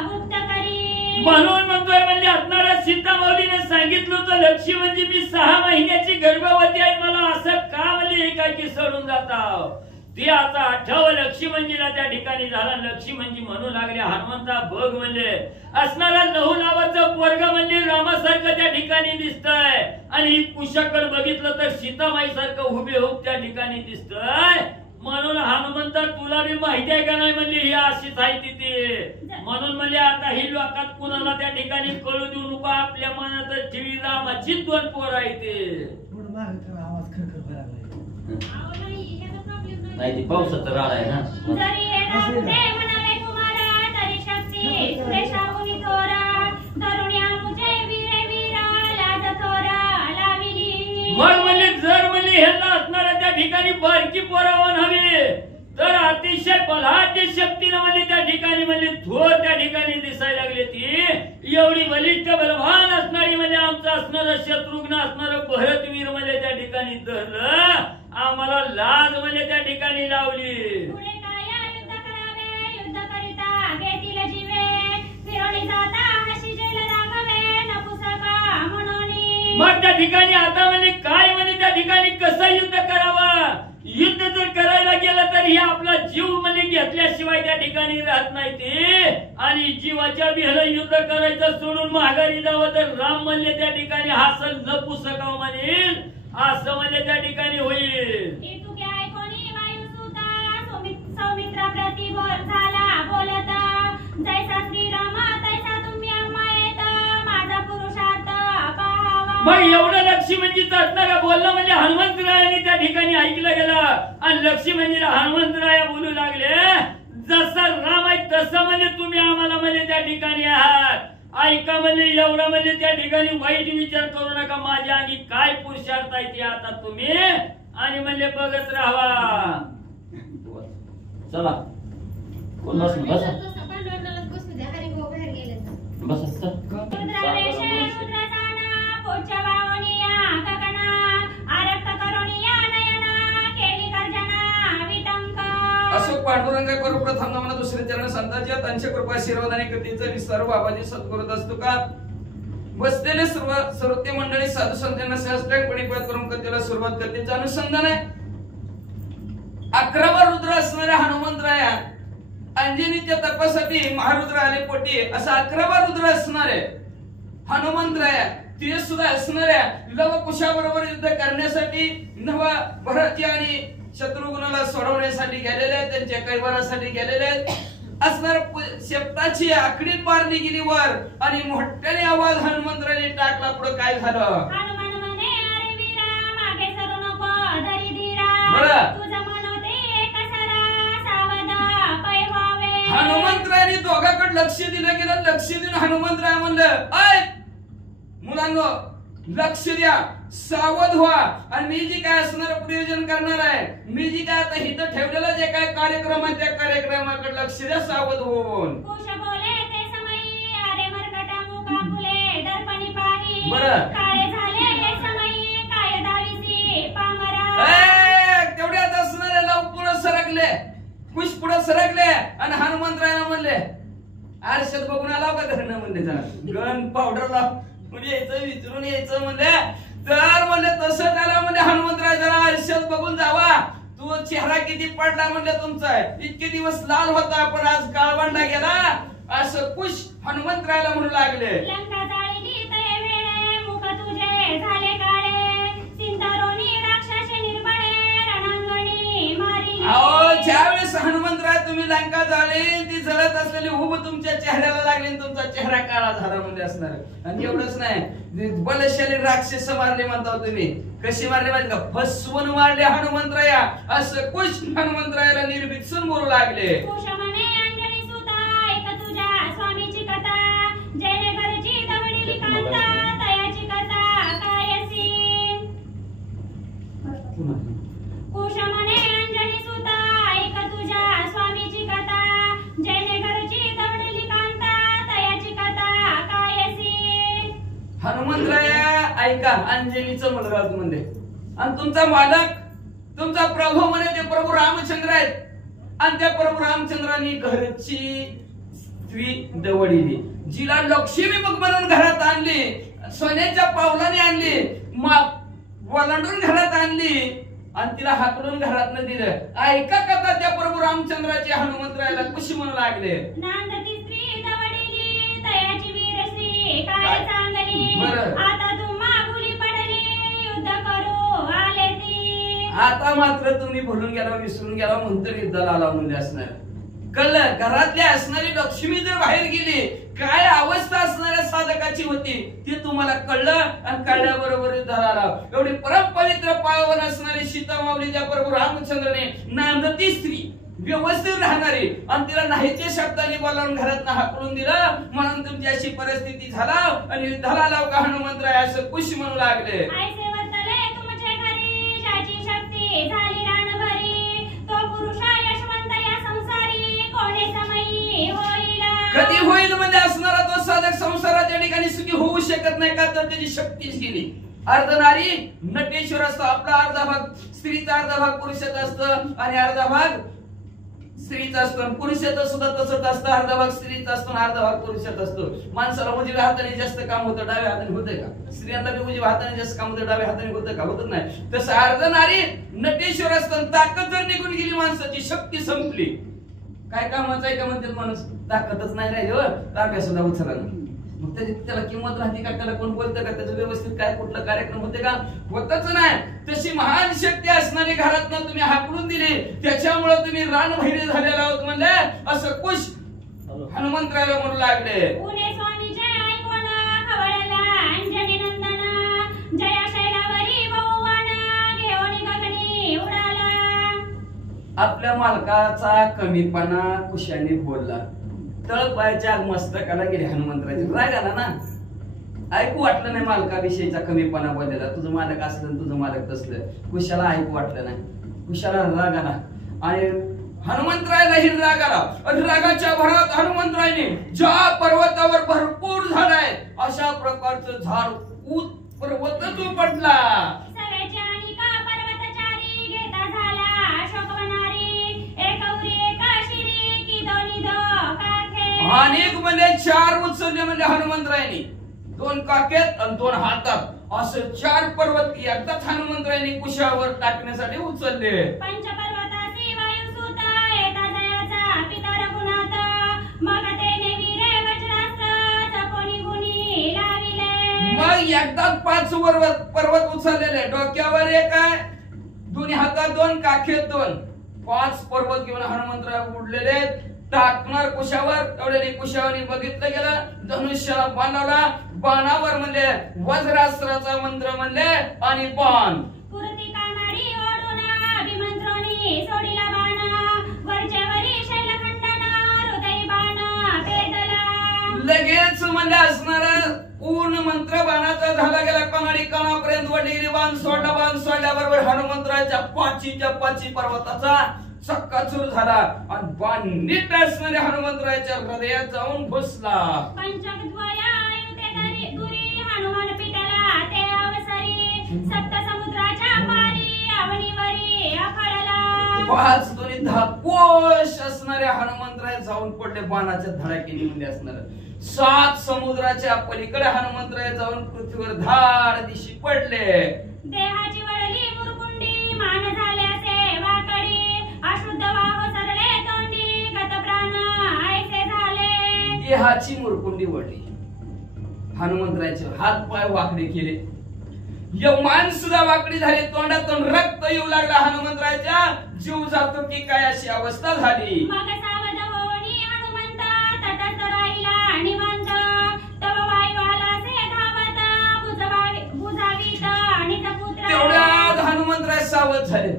गुप्त करी. म्हणून म्हणतोय म्हणजे असणाऱ्या सीतामाऊलीने सांगितलं होतं लक्ष्मी म्हणजे मी 6 महिन्याची गर्भवती आहे, मला असं का म्हणजे हे काय की सोडून जाता. ती आता 8व्या लक्ष्मणजीला त्या ठिकाणी झाला. लक्ष्मणजी म्हणू लागले हनुमंता बघ म्हणजे असणारा लहू नावाचं पोरग म्हणजे रामासारखं त्या ठिकाणी दिसतंय, आणि कुशाकडे बघितलं तर सीतामाई सारखं हुबेहूब त्या ठिकाणी दिसतंय. म्हणून हनुमंता तुला बी माहिती आहे का नाही म्हणजे ही अशीच आहे ती, म्हणून म्हणजे आता ही लोकात कुणाला त्या ठिकाणी कळू देऊ नको, आपल्या मनात ठेवी रामाची 2 पोर आहे ते. नाही ती पावसाचा राळ आहे ना. जरी येणार ते म्हणावे कुमारा तरी शक्ती सुरेशाहुनी थोरा तरुण्या मुझे वीरे वीरा लाज थोरा लाविली. मग म्हणजे जर म्हणजे ह्यांना असणाऱ्या त्या पोरावर हवी तर अतिशय बलाढ्य शक्तीनं म्हणजे त्या ठिकाणी म्हणजे थोर त्या ठिकाणी दिसायला लागले ती एवढी बलिष्ठ बलवान असणारी म्हणजे आमचा असणारा शत्रुघ्न असणारा भरतवीर म्हणजे त्या ठिकाणी धरलं आम्हाला लाज म्हणजे त्या ठिकाणी लावली पुढे काय युद्ध करावे युद्ध करिता घेतील जीवे फिरोणी जाता अशी जेल राघवे नपुसका म्हणून मग त्या ठिकाणी आता म्हणजे काय म्हणजे त्या ठिकाणी कसं युद्ध करावं युद्ध जर करायला गेलं तर हे आपला जीव म्हणजे घेतल्याशिवाय त्या ठिकाणी राहत नाही ते आणि जीवाच्या बिहला युद्ध करायचं सोडून माघारी जावं तर राम म्हणले त्या ठिकाणी हासल नपुसकाव म्हणेल असं म्हणजे त्या ठिकाणी होईल सौमित्रा प्रति झाला बोलत जैसा श्रीराम तैसा तुम्ही आम्हा येत माझा पुरुषार्थ पाहावा मग एवढं लक्ष्मणजीचं असणारा बोलणं म्हणजे हनुमंतरायांनी त्या ठिकाणी ऐकलं गेलं आणि लक्ष्मणजीला हनुमंतराया बोलू लागले जसा राम आहे तसं म्हणजे तुम्ही आम्हाला म्हणजे त्या ठिकाणी आहात ऐका म्हणजे एवढं म्हणजे त्या ठिकाणी वाईट विचार करू नका माझ्या अंगी काय पुरुषार्थ आहे ते आता तुम्ही आणि म्हणजे बघत राहावा चला कोण बस बसा बसा अशोक पांडुरंग करू प्रथम नामना दुसरे चरण संतांच्या त्यांच्या कृपा शिरोधाने कृतीचा विस्तार बाबाजी सद्गुरु असतो का बसलेले सर्वते मंडळी साधू संतांना सहस्त्रपणे पाठ करून कथेला सुरुवात करते अनुसंधान आहे 11वा रुद्र असणाऱ्या हनुमंतराया अंजनीच्या तपासाठी महारुद्र आले पोटी असा 11वा रुद्र असणारे हनुमंतराया ते सुद्धा असणाऱ्या लव कुशाबरोबर युद्ध करण्यासाठी नवा भरत आणि शत्रुघ्नाला सोडवण्यासाठी गेलेले आहेत त्यांच्या कैवारासाठी गेलेले आहेत असणार शेपटाची आखडी मारली गेली वर आणि मोठ्याने आवाज हनुमंतराने टाकला पुढे काय झालं हनुमान म्हणे अरे वीरा मागे सरू नको धरी धीरा बरं तुझं मनोते कसरा सावध पै व्हावे हनुमंतराने दोघांकडे लक्ष दिलं गेलं लक्ष देऊन हनुमंतराय म्हणलं ऐ मुलांनो लक्ष द्या सावध व्हा आणि मी जी काय असणार प्रयोजन करणार आहे मी जी काय आता इथं ठेवलेला जे काय कार्यक्रम आहे त्या कार्यक्रमाकडे लक्ष द्या सावध होऊन कुश बोले ते समयी अरे मरकटा मुका फुले दर्पणी पाही बरं काळे झाले ते समयी काय दाविसी पामरा तेवढ्यात असणारे लव पुढे सरकले कुश पुढे सरकले आणि हनुमंतरायला म्हणले आरशात बघून आला का घरनं म्हणले जरा गन पावडर लाव म्हणजे यायचं विचारून यायचं म्हणले तर म्हणले तसं त्याला म्हणजे हनुमंतराय जरा आरशात बघून जावा तू चेहरा किती पडला म्हणले तुमचा इतके दिवस लाल होता पण आज काळवंडा गेला असं कुश हनुमंतरायला म्हणू लागले लंका जाळीली तये वेळे मुख तुझे झाले काळे सिंधरोनी राक्षसे निर्बळे रणांगणी मारी अहो ज्यावेळेस हनुमंतराय तुम्ही लंका जाळी ती जळत असलेली हुब तुमच्या चेहऱ्याला लागली आणि तुमचा चेहरा काळा झाला म्हणजे असणार आणि एवढंच नाही बलशाली राक्षस मारले म्हणता तुम्ही कशी मारले माहिती का फसवून मारले हनुमंतराया असं कुश हनुमंतरायाला निर्भीकसून बोलू लागले कुश म्हणे अंजनी सुता ऐक तुझ्या स्वामीची कथा जैने घरची दवडीली कांता तयाची कथा कायसी कुश म्हणे अंजनी सुता ऐक तुझ्या स्वामीची कथा जैने घरची दवडीली कांता तयाची कथा कायसी हनुमंतराया ऐका अंजनीचं मुलगा म्हणजे आणि तुमचा मालक तुमचा प्रभू म्हणे ते प्रभू रामचंद्र आहेत आणि त्या प्रभू रामचंद्रांनी घरची स्त्री दवडीली जिला लक्ष्मी बघ म्हणून घरात आणली सोन्याच्या पावलाने आणली वलांडून घरात आणली आणि तिला हाकलून घरातनं दिलं ऐका कथा त्या प्रभू रामचंद्राची हनुमंतरायाला कुशी म्हणू लागले नांदती स्त्री दवडीली तयाची वीरश्री काय चांगली आता तुम्हा भुली पडली युद्ध करू आले ती आता मात्र तुम्ही भुलून गेला विसरून गेला म्हणतो युद्धाला आला म्हणजे असणार कळलं घरातली असणारी लक्ष्मी जर बाहेर गेली काय अवस्था असणाऱ्या साधकाची होती ते तुम्हाला कळलं आणि कळल्याबरोबर युद्धाला आला एवढी परम पवित्र पावन असणारी सीता माऊली त्या प्रभू रामचंद्रने नांदती स्त्री व्यवस्थित राहणारी आणि तिला नाहीच्या शब्दाने बोलावून घरात हाकलून दिलं म्हणून तुमची अशी परिस्थिती झाला आणि युद्धाला लाव का हनुमंतराय असं खुशी म्हणू लागले ऐसे वर्तले तुमचे घरी ज्याची शक्ती झाली रानभरी कधी होईल म्हणजे असणारा तो साधक संसाराच्या ठिकाणी सुखी होऊ शकत नाही का तर त्याची शक्तीच गेली. अर्धनारी नटेश्वर असतो. आपला अर्धा भाग स्त्रीचा अर्धा भाग पुरुषाचा असतं आणि अर्धा भाग स्त्रीचा असतो. पुरुषाचं सुद्धा तसंच असतं. अर्धा भाग स्त्रीचा असतो आणि अर्धा भाग पुरुषाचा असतो. माणसाला उजव्या हाताने जास्त काम होतं डाव्या हाताने होतंय का? स्त्रियांना बी उजव्या हाताने जास्त काम होतं डाव्या हाताने होतं का? होतच नाही. तसं अर्धनारी नटेश्वर असतं. ताकद जर निघून गेली माणसाची शक्ती संपली काय कामाचं आहे का म्हणते माणूस ताकदच नाही राहिली ताब्या सुद्धा उचला मग त्याला किंमत राहते का? त्याला कोण बोलतं का? त्याचं व्यवस्थित काय कुठला कार्यक्रम होते का? होतच नाही. तशी महान शक्ती असणारी घरातनं तुम्ही हाकलून दिली त्याच्यामुळे तुम्ही रानबहिरे झालेला आहोत म्हणले असं कुश हनुमंतराला म्हणू लागले. पुणे स्वामीचे ऐकून खवळला अंजनी नंदन जया शैलावरी बहुवन घेऊन गगनी उडाला. आपल्या मालकाचा कमीपणा कुशाने बोलला. तळपायच्या मस्तकाला गेले हनुमंतराची. राग आला ना. ऐकू वाटलं नाही मालकाविषयीचा कमीपणा बोललेला. तुझं मालक असलं तुझं मालक तसलं. कुशाला ऐकू वाटलं नाही. कुशाला राग आला आणि हनुमंतरायला ही राग आला. रागाच्या भरात हनुमंतरायने ज्या पर्वतावर भरपूर झाड आहे अशा प्रकारचं झाड ऊत पर्वतच उपटला. सगळ्याची आणि का पर्वतचारी घेता झाला अशोकवनारी एकवरी एका शिरी की दोन्ही दो काखे. अनेक म्हणजे 4 उचलले म्हणजे हनुमंतरायने 2 काकेत आणि 2 हातात असं 4 पर्वत एकदाच हनुमंतरायने कुशावर टाकण्यासाठी उचलले. पंचपर्वतासी वायुसूत येता जयाचा पिता रघुनाथ मग तेने वीरे वज्रास्त्र सपोनी गुणी लाविले. मग एकदाच 5 पर्वत उचललेले. डोक्यावर एक आहे, दोन्ही हातात 2, काखेत 2, 5 पर्वत घेऊन हनुमंतराय उडलेले टाकणार कुशावर. तेवढ्याने कुशावरने बघितलं गेलं. धनुष्याला बाणावला. बाणावर म्हणले वज्रास्त्राचा मंत्र म्हणले आणि बाण पुरती कानाडी ओढून अभिमंत्रोनी सोडिला बाण वरचेवरी शैलखंडन हृदय बाण भेदला. लगेच म्हणजे असणार पूर्ण मंत्र बाणाचा झाला गेला. कनाडी कानापर्यंत वडील बाण सोडल्याबरोबर हनुमंतराच्या पाची पर्वताचा चक्काचूर झाला आणि बाण नीट असणाऱ्या हनुमंतराच्या हृदयात जाऊन घुसला. पंचकद्वया युते तरी दुरी हनुमान पिटला ते अवसरी सप्त समुद्राच्या पारी अवनीवरी अखळला. 5 दोन्ही 10 कोश असणाऱ्या हनुमंतराय जाऊन पडले बाणाच्या धडाक्याने म्हणजे असणार. 7 समुद्राच्या पलीकडे हनुमंतराय जाऊन पृथ्वीवर धाड दिशी पडले. देहाची वळली मुरकुंडी मान झाले असे वाकडी अशुद्ध वाह सरले तोंडी गत प्राण ऐसे झाले. देहाची मुरकुंडी वळली. हनुमंतरायचे हात पाय वाकडे केले. मान सुद्धा वाकडी झाली. तोंडातून रक्त येऊ लागला. हनुमंतरायच्या जीव जातो की काय अशी अवस्था झाली. मग सावध होऊनी हनुमंत तटस्थ राहिला निवांत तव वायू आला से धावत बुजावीत आणि पुत्र. तेवढ्यात हनुमंतराय सावध झाले.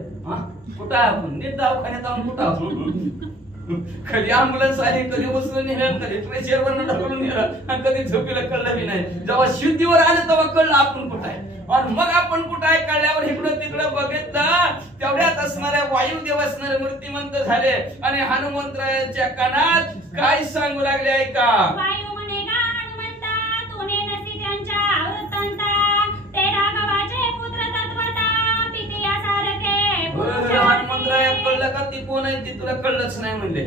कुठं आपण नीट दवाखान्यात आहोत. कुठं आपण कधी अँब्युलन्स आली कधी उचलून नेलं कधी ट्रेचरवर ढकलून नेलं आणि कधी झोपीला कळलं बी नाही. जेव्हा शुद्धीवर आलं तेव्हा कळलं आपण कुठं आहे आणि मग आपण कुठं आहे कळल्यावर इकडं तिकडं बघितलं. तेवढ्यात असणाऱ्या वायुदेव असणारे मूर्तिमंत झाले आणि हनुमंतरायाच्या कानात काय सांगू लागले ऐका. वायू म्हणे गा हनुमंता तूने नसी त्यांच्या वृत्तांता ते राघवाचे पुत्र तत्वता पितिया सारखे. हनुमंतराया कळलं का ती कोण आहे ती तुला कळलंच नाही म्हणले.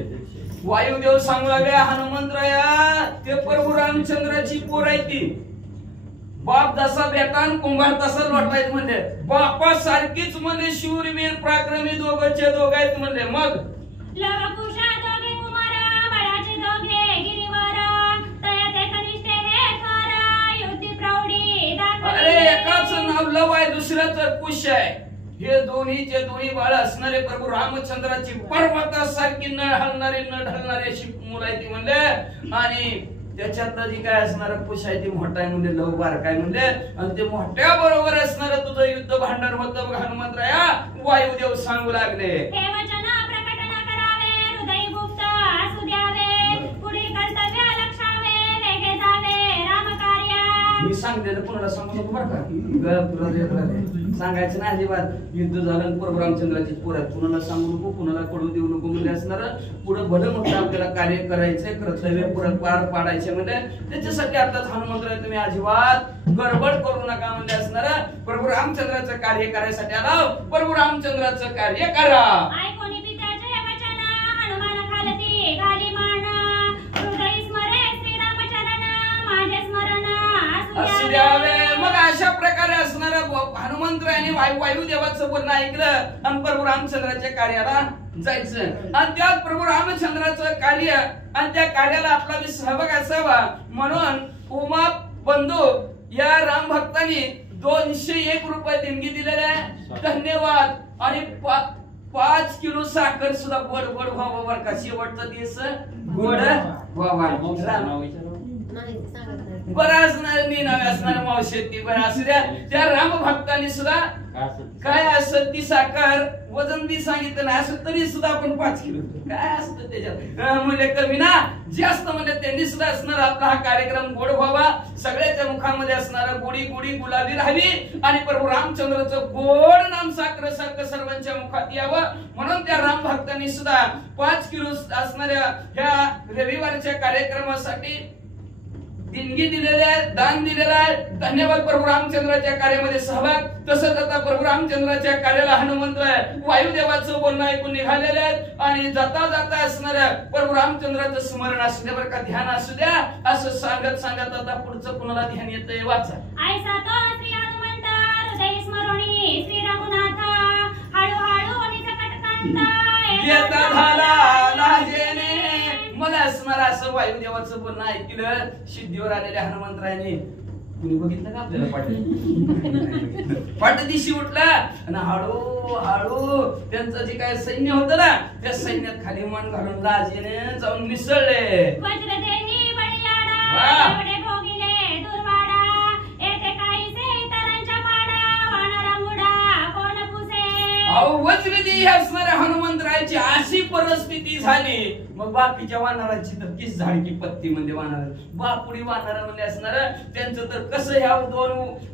वायुदेव सांगू लागले हनुमंतराया ते प्रभू रामचंद्राची पोर आहे ती. बाप जसा बेटा कुंभार तसा लोटायत म्हणले. बापा सारखीच म्हणले शूरवीर पराक्रमी दोघंचे दोघ आहेत म्हणले. मग लवकुशा दोघे कुमार बळाचे दोघे गिरीवर तया ते कनिष्ठ हे थोर युद्धी प्रौढी दाखवली. अरे एकाच नाव लव आहे दुसऱ्याच कुश आहे. हे दोन्हीचे दोन्ही बाळ असणारे प्रभू रामचंद्राची पर्वतासारखी न ढलणारी अशी मुलं आहे ती म्हणले. आणि त्याच्यातलं जी काय असणार कुश आहे ती मोठा आहे म्हणजे लव बारकाय म्हणले. आणि ते मोठ्या बरोबर असणार तुझं युद्ध भांडण होतं हनुमंतराया. वायुदेव सांगू लागले हे वचन प्रकट न करावे हृदय गुप्त असू द्यावे पुढील कर्तव्य लक्षावे वेगे जावे रामकार्या. मी सांगितलेलं कोणाला सांगू नको बरं का. सांगायचं नाही अजिबात. युद्ध झालं प्रभू रामचंद्राची पोरात कुणाला सांगू नको, कुणाला कळू देऊ नको म्हणजे असणार. पुढे भलं मोठं आपल्याला कार्य करायचंय, कर्तव्य पुढे पार पाडायचे म्हणजे त्याच्यासाठी आताच हनुमंत तुम्ही अजिबात गडबड करू नका म्हणजे असणार. प्रभू रामचंद्राचं कार्य करायसाठी आला, प्रभू रामचंद्राचं कार्य करा. ऐकोनी पित्याचे वचन हनुमान खालती घाली मान, हृदय स्मरे श्रीरामचरण माझे स्मरण असू द्यावे. मग अशा प्रकारे असणारा हनुमंतरायाने वायू देवाचं बोलणं ऐकलं आणि प्रभू रामचंद्राच्या कार्याला जायचं. आणि त्या प्रभू रामचंद्राचं कार्य आणि त्या कार्याला आपला सहभाग असावा म्हणून उमा बंधू या राम भक्तांनी 201 रुपये देणगी दिलेले आहे. धन्यवाद. आणि 5 किलो साखर सुद्धा गोड गोड व्हावं बरं का. शेवटचा दिवस गोड व्हावा. बरं असणार मी नव्हे असणार मावशी ती बरं असू द्या. त्या राम भक्तांनी सुद्धा काय असत ती साखर वजन बी सांगितलं नाही असं तरी सुद्धा आपण 5 किलो काय असतं त्याच्यात म्हणजे कमी ना जास्त म्हणजे त्यांनी सुद्धा असणार आपला हा कार्यक्रम गोड व्हावा. सगळ्याच्या मुखामध्ये असणार गोडी गोडी गुलाबी राहावी आणि प्रभू रामचंद्राचं गोड नाम साखर सारखं सर्वांच्या मुखात यावं म्हणून त्या राम भक्तांनी सुद्धा 5 किलो असणाऱ्या ह्या रविवारच्या कार्यक्रमासाठी देणगी दिलेली आहे, दान दिलेलं आहे. धन्यवाद प्रभू रामचंद्राच्या कार्यामध्ये सहभाग. तसंच आता प्रभू रामचंद्राच्या कार्याला हनुमंत वायुदेवाचं बोलणं ऐकून निघालेले आहेत आणि जाता जाता असणाऱ्या प्रभू रामचंद्राचं स्मरण असू द्या बरं का, ध्यान असू द्या असं सांगत सांगत आता पुढचं कुणाला ध्यान येतंय वाचा. ऐसा तो श्री हनुमंत हृदय स्मरणी श्री रघुनाथ हळूहळू निजकटकांत येता झाला लाजेने. मला असणार असं वायुदेवाचं बोलणं ऐकलं सिद्धीवर आलेल्या हनुमंतरायाने. कुणी बघितलं का आपल्याला पाठदिशी उठला आणि हळू हळू त्यांचं जे काय सैन्य होतं ना त्या सैन्यात खाली मान घालून लाजेने जाऊन मिसळले. वज्रदेवी बळीयाडा एवढे भोगिले दुर्वाडा येथे काहीसे इतरांच्या पाडा वानरा मुडा कोण पुसे. अहो वज्रदेवी असणाऱ्या हनुमंतरायाची अशी परिस्थिती झाली. मग बाकीच्या वानरांची तर किस झाडकी पत्ती म्हणजे वानर बापुडी वानर म्हणजे असणार त्यांचं तर कसं ह्या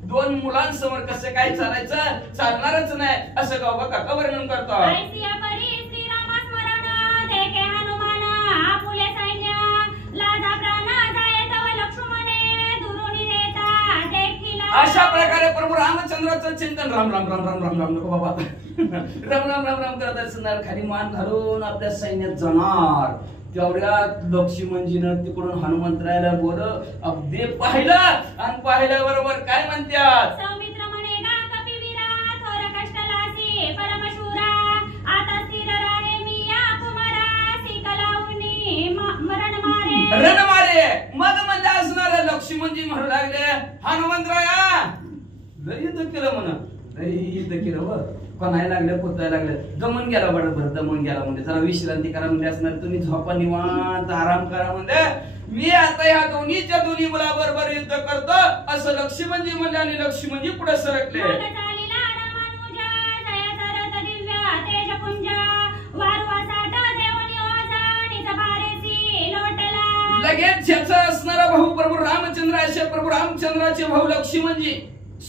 दोन मुलांसमोर कसं काय चालायचं चालणारच नाही असं गाव काका वर्णन करतो. अशा प्रकारे प्रभू रामचंद्राचं चिंतन राम राम राम राम राम राम नको बाबा राम राम राम राम करत असणार. खाली मान घालून आपल्या सैन्यात जाणार. तेवढ्या लक्ष्मणजीनं तिकडून हनुमंतरायाला बोल अगदी पाहिलं आणि पाहिल्याबरोबर काय म्हणतात. सौमित्र म्हणेगा कपिवीरा थोर कष्टलासी परमशूरा आता स्थिर राहे मी या कुमारा सिकलावणी मरण मारे रण मारे. मग म्हणजे असणार लक्ष्मणजी म्हणू लागले हनुमंतराया लय युद्ध केलं म्हणा लय युद्ध केलं व कोणाय लागले पोचायला लागले दमन गेला बरोबर दमन गेला म्हणजे जरा विश्रांती करा म्हणजे असणार तुम्ही झोपा निवांत आराम करा म्हणजे मी आता या दोन्ही मुलाबरोबर युद्ध करतो असं लक्ष्मणजी म्हणले आणि लक्ष्मणजी पुढे सरकले. लगेच ज्याचा असणारा भाऊ प्रभू रामचंद्र असे प्रभू रामचंद्राचे भाऊ लक्ष्मणजी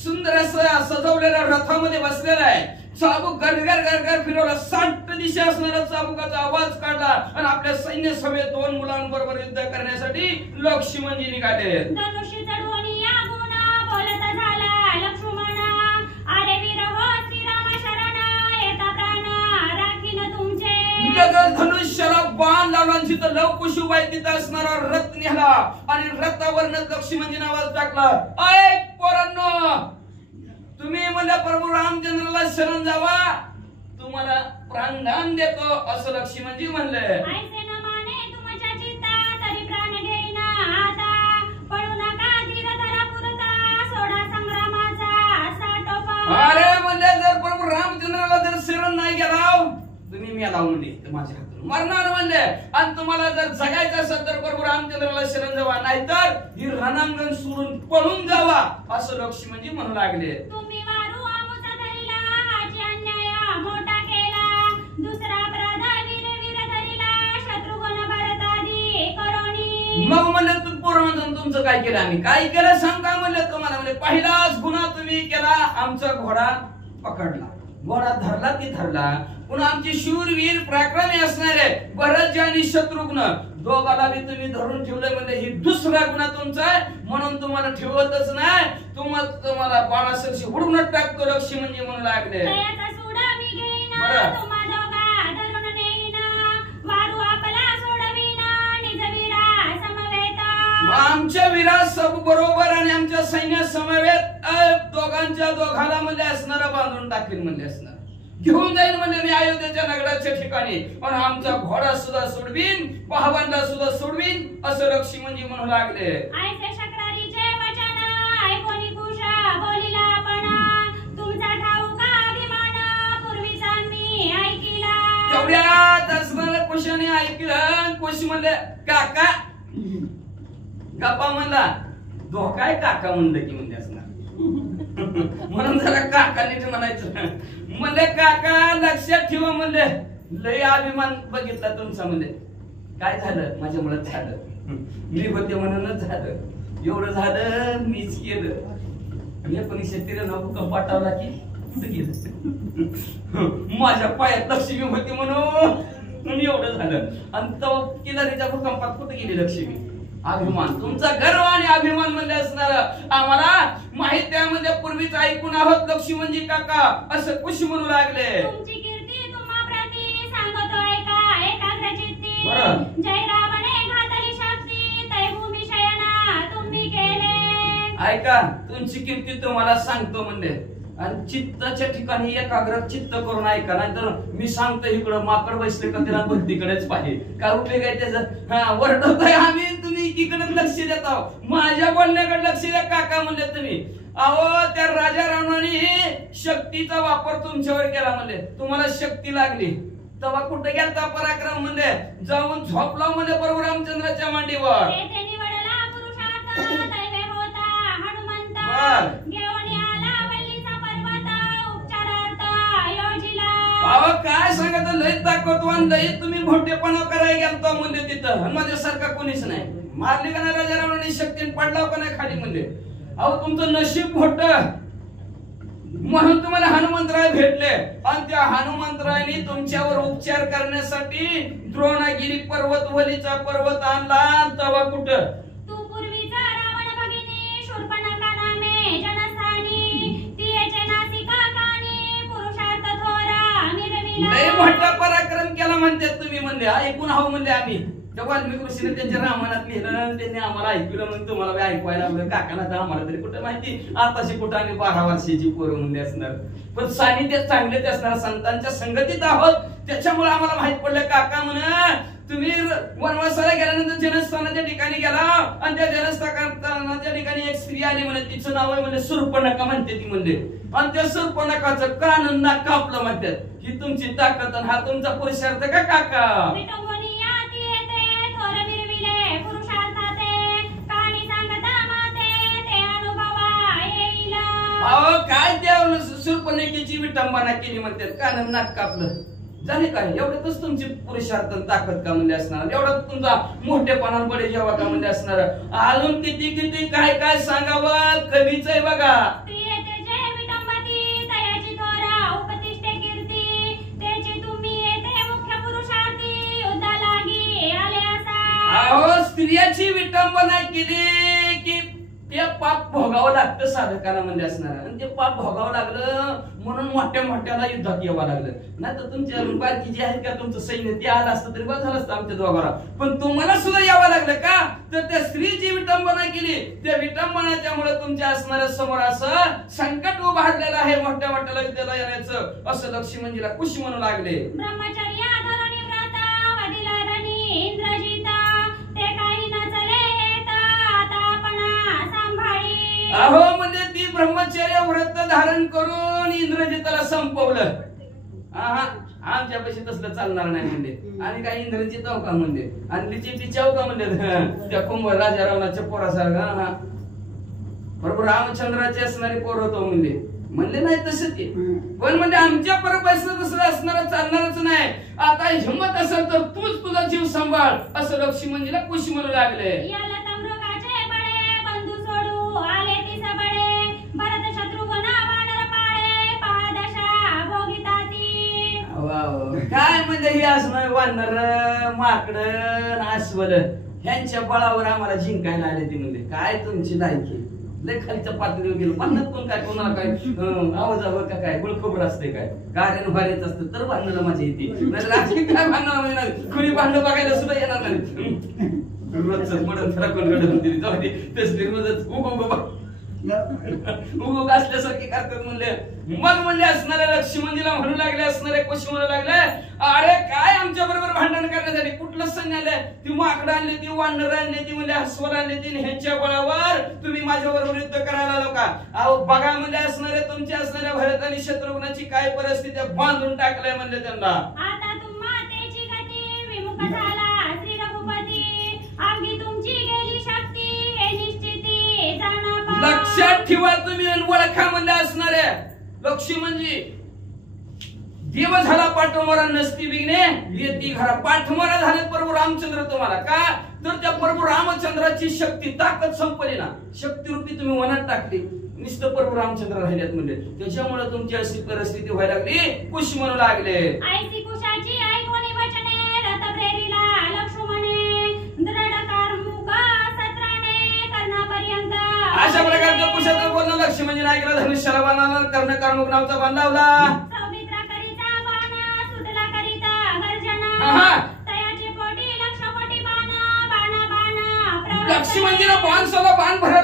सुंदर असं सजवलेल्या रथामध्ये बसलेला आहे. चाबूक गरगर गरगर फिरवला 60 दिशा असणारा चाबुकाचा आवाज काढला आणि आपल्या सैन्य सभेत 2 मुलांबरोबर युद्ध करण्यासाठी लक्ष्मणजी निघाले. धनुष्य चढवून या गुण बोलत झाला लक्ष्मण अरे वीर हो श्रीराम शरण येता प्राण राखीन तुमचे. लगेच धनुष्याला बाण लावला तिथं लवकुशुबाई तिथं असणारा रथ निघाला आणि रथावरनं लक्ष्मणजी आवाज टाकला ऐक पोरांनो तुम्ही मला प्रभू रामचंद्राला शरण जावा तुम्हाला प्राणदान देतो असं लक्ष्मणजी म्हणले. ऐसे न माने तुमच्या चित्ता तरी प्राण घेईना आता पळू नका धीर धरा पुरता सोडा संग्रामाचा साटोपा. अरे म्हणजे जर प्रभू रामचंद्राला जर शरण नाही गेला तुम्ही मेला म्हणजे माझ्या हातून मरणार म्हणले आणि तुम्हाला जर जगायचं असेल तर प्रभू रामचंद्राला शरण जावा नाहीतर ही रणांगण सोडून पळून जावा असं लक्ष्मणजी म्हणू लागले. तुम्ही वारू आमुचा धरिला हाची अन्याय मोठा केला दुसरा अपराध वीर वीर धरिला शत्रुघ्न भरतादी करोनी. मग म्हणलं तू पोरं तुमचं काय केलं आम्ही काय केलं सांगा म्हणलं तुम्हाला म्हणजे पहिलाच गुन्हा तुम्ही केला आमचा घोडा पकडला घोडा धरला ती धरला पुन्हा आमचे शूरवीर पराक्रमी असणारे भरत आणि शत्रुघ्न दोघाला बी तुम्ही धरून ठेवले म्हणजे ही दुसरा गुन्हा तुमचा आहे म्हणून तुम्हाला ठेवतच नाही तुम्हाला बाणासरशी उडून टाकतो लक्ष्मी म्हणजे म्हणू लागले आमच्या वीरा सब बरोबर आणि आमच्या सैन्य समवेत दोघांच्या दोघाला म्हणजे असणारा बांधून टाकेल म्हणजे असणार घेऊन जाईल म्हणजे मी अयोध्येच्या नगराच्या ठिकाणी पण आमचा घोडा सुद्धा सोडवीन पहावांना सुद्धा सोडवीन असं लक्ष्मी म्हणजे म्हणू लागले तेवढ्यात असणाऱ्या कुशाने ऐकलं कुश म्हणले काका गप्पा म्हणला धोकाय काका म्हणलं की म्हणजे असणार म्हणून जरा काका नीट म्हणायचं म्हणले काका लक्षात ठेवा म्हणले लय अभिमान बघितला तुमचा म्हणले काय झालं माझ्यामुळे झालं मी होते म्हणूनच झालं एवढं झालं मीच केलं 1993 भूकंप पाठवला की कुठं गेलं माझ्या पायात लक्ष्मी होती म्हणून एवढं झालं आणि तो किल्लारीच्या भूकंपात कुठे गेली लक्ष्मी अभिमान तुमचा गर्व आणि अभिमान म्हणजे असणार आम्हाला माहित त्यामध्ये पूर्वीच ऐकून आहोत लक्ष्मी म्हणजे काका असं कुश म्हणू लागले तुमची कीर्ती तुम्हा प्रती सांगतोय का एकाग्रचित्ती जय रावणे घातली शक्ती तै भूमी शयना तुम्ही केले ऐका तुमची कीर्ती तुम्हाला सांगतो म्हणजे आणि चित्ताच्या ठिकाणी एकाग्र चित्त करून ऐका नाहीतर मी सांगतो इकडं माकड बसले का त्याला भक्तीकडेच पाहिजे काय उपयोग आहे त्याचा वरडतोय आम्ही तुम्ही इकडे लक्ष देत आहो माझ्या बोलण्याकडे लक्ष द्या काका म्हणले तुम्ही अहो त्या राजा रावणाने शक्तीचा वापर तुमच्यावर केला म्हणले तुम्हाला शक्ती लागली तेव्हा कुठे गेलता पराक्रम म्हणले जाऊन झोपला म्हणले बरोबर रामचंद्राच्या मांडीवर अहो काय सांगत लय ताकदवान लय तुम्ही भोटेपणा करायला गेलता म्हणले तिथं आणि माझ्यासारखा कोणीच नाही मारली का नाही राजा रावणाने शक्तीने पडला पण नाही खाली म्हणले अहो तुमचं नशीब भोट म्हणून तुम्हाला हनुमंतराय भेटले आणि त्या हनुमंतरायने तुमच्यावर उपचार करण्यासाठी द्रोणागिरी पर्वत वलीचा पर्वत आणला तेव्हा कुठं लय मोठा पराक्रम केला म्हणतात तुम्ही म्हणले ऐकून आहो म्हणले आम्ही त्या वाल्मिकी ऋषीने त्यांच्या रामायणात लिहिलं त्यांनी आम्हाला ऐकलं म्हणून तुम्हाला ऐकवायला लागलं काकांना तर आम्हाला तरी कुठं माहिती आताशी कुठं आम्ही 12 वर्षाची पोरं म्हणले असणार पण सानिध्यात चांगलेच असणार संतांच्या संगतीत आहोत त्याच्यामुळे आम्हाला माहित पडलं काका म्हणा तुम्ही वनवासाला गेल्यानंतर जनस्थानाच्या ठिकाणी गेला आणि त्या जनस्थानाच्या ठिकाणी एक स्त्री आली म्हणे तिचं नाव आहे म्हणजे सुर्पणखा म्हणते ती म्हणले आणि त्या सुर्पणखाचं कान नाक कापलं म्हणतात ही तुमची ताकद आणि हा तुमचा पुरुषार्थ का काका अहो काय त्या सुर्पणखेची विटंबना केली म्हणतात कान नाक कापलं झाले काय एवढ्यातच तुमची पुरुषार्थ ताकद का म्हणजे असणार एवढा तुमचा मोठेपणा बडे जेव्हा का म्हणजे असणार अजून किती किती काय काय सांगावं कवीच आहे बघा अहो स्त्रियाची विटंबना केली की ते पाप भोगावं लागतं साधकाला म्हणजे असणार आणि ते पाप भोगावं लागलं म्हणून मोठ्या मोठ्याला युद्धात यावं लागलं नाही तर तुमच्या बाकी जे आहेत का तुमचं सैन्य ते आलं असतं तरी बस झालं असतं आमच्या दोघांना पण तुम्हाला सुद्धा यावं लागलं का तर त्या स्त्रीची विटंबना केली त्या विटंबनाच्यामुळे तुमच्या असणाऱ्या समोर असं संकट उभारलेलं आहे मोठ्या मोठ्याला युद्धाला येण्याचं असं लक्ष्मी मंजीला खुशी म्हणू लागले अहो म्हणजे ती ब्रह्मचर्य व्रत धारण करून इंद्रजिताला संपवलं आमच्यापाशी तसलं चालणार नाही म्हणले आणि काय इंद्रजित का म्हणले आणि तिच्याव का म्हणले त्या कुंभ राजा रावणाच्या पोरासारखा बरोबर रामचंद्राचे असणारे पोर होतो म्हणले म्हणले नाही तसं ते, पण म्हणजे आमच्या परपासून तसं असणार चालणारच नाही. आता हिंमत असेल तर तूच तुझा जीव सांभाळ असं लक्ष्मणजीला कुशी म्हणू लागले. याला तमृगाचे बळे बंधू सोडू आले ती सबळे भरत शत्रुघ्न वानर पाळे पादशा भोगिताती. काय म्हणजे हे असणार वानर माकड अस्वल ह्यांच्या बळावर आम्हाला जिंकायला आले ती. म्हणजे काय तुमची लायकी लय खालच्या पातळीवर गेलो. म्हणत कोण काय कोणाला काय आवाजावर का काय बळखबर असते काय कारण भारीच असतं तर भांडणाला माझी येते. राजकीय काय भांडण येणार कोणी भांडण बघायला सुद्धा येणार नाही. रोजच म्हणून जरा कोण घडवून दिली जाऊ दे तसली रोजच उगो असल्यासारखे करतात. म्हणले मग म्हणले असणाऱ्या लक्ष्मणजीला म्हणू लागले असणारे कशी म्हणू लागले अरे काय आमच्या बरोबर भांडण करण्यासाठी कुठलं सैन्य आलंय ती माकडं आणली ती वानर आणली ती म्हणजे अस्वल आणली ती ह्यांच्या बळावर तुम्ही माझ्या बरोबर युद्ध करायला आलो का. अहो बघा म्हणजे असणारे तुमच्या असणाऱ्या भरत आणि शत्रुघ्नाची काय परिस्थिती बांधून टाकलंय म्हणले त्यांना. आता तुम्हा त्याची गती विमुख झाला श्री रघुपती आम्ही तुमची गेली शक्ती हे निश्चिती जाणा पा. लक्षात ठेवा तुम्ही ओळखा म्हणजे असणारे लक्ष्मणजी देव झाला पाठमोरा नसती बिघणे येती घरा. पाठमोरा झाले प्रभू रामचंद्र तुम्हाला का तर त्या प्रभू रामचंद्राची शक्ती ताकद संपली ना शक्तीरूपी तुम्ही मनात टाकली नुसतं प्रभू रामचंद्र राहिल्यात म्हणजे त्याच्यामुळे तुमची अशी परिस्थिती व्हायला लागली कुश म्हणू लागले. ऐसी कुशाची ऐकोनी वचने रथ प्रेरिला लक्ष्मणे दृढ कर्मुक सत्राने कर्णापर्यंत. अशा प्रकारचं कुशाचं बोलणं लक्ष्मणजी नायकला धनुष्याला बाणाला कर्ण कर्मुक नावचा बाण लावला. सौमित्रा करिता बाण सुटला करिता गर्जना तयाचे कोटी लक्ष कोटी बाण बाण बाण. लक्ष्मणजीला बाण सोला बाण भरला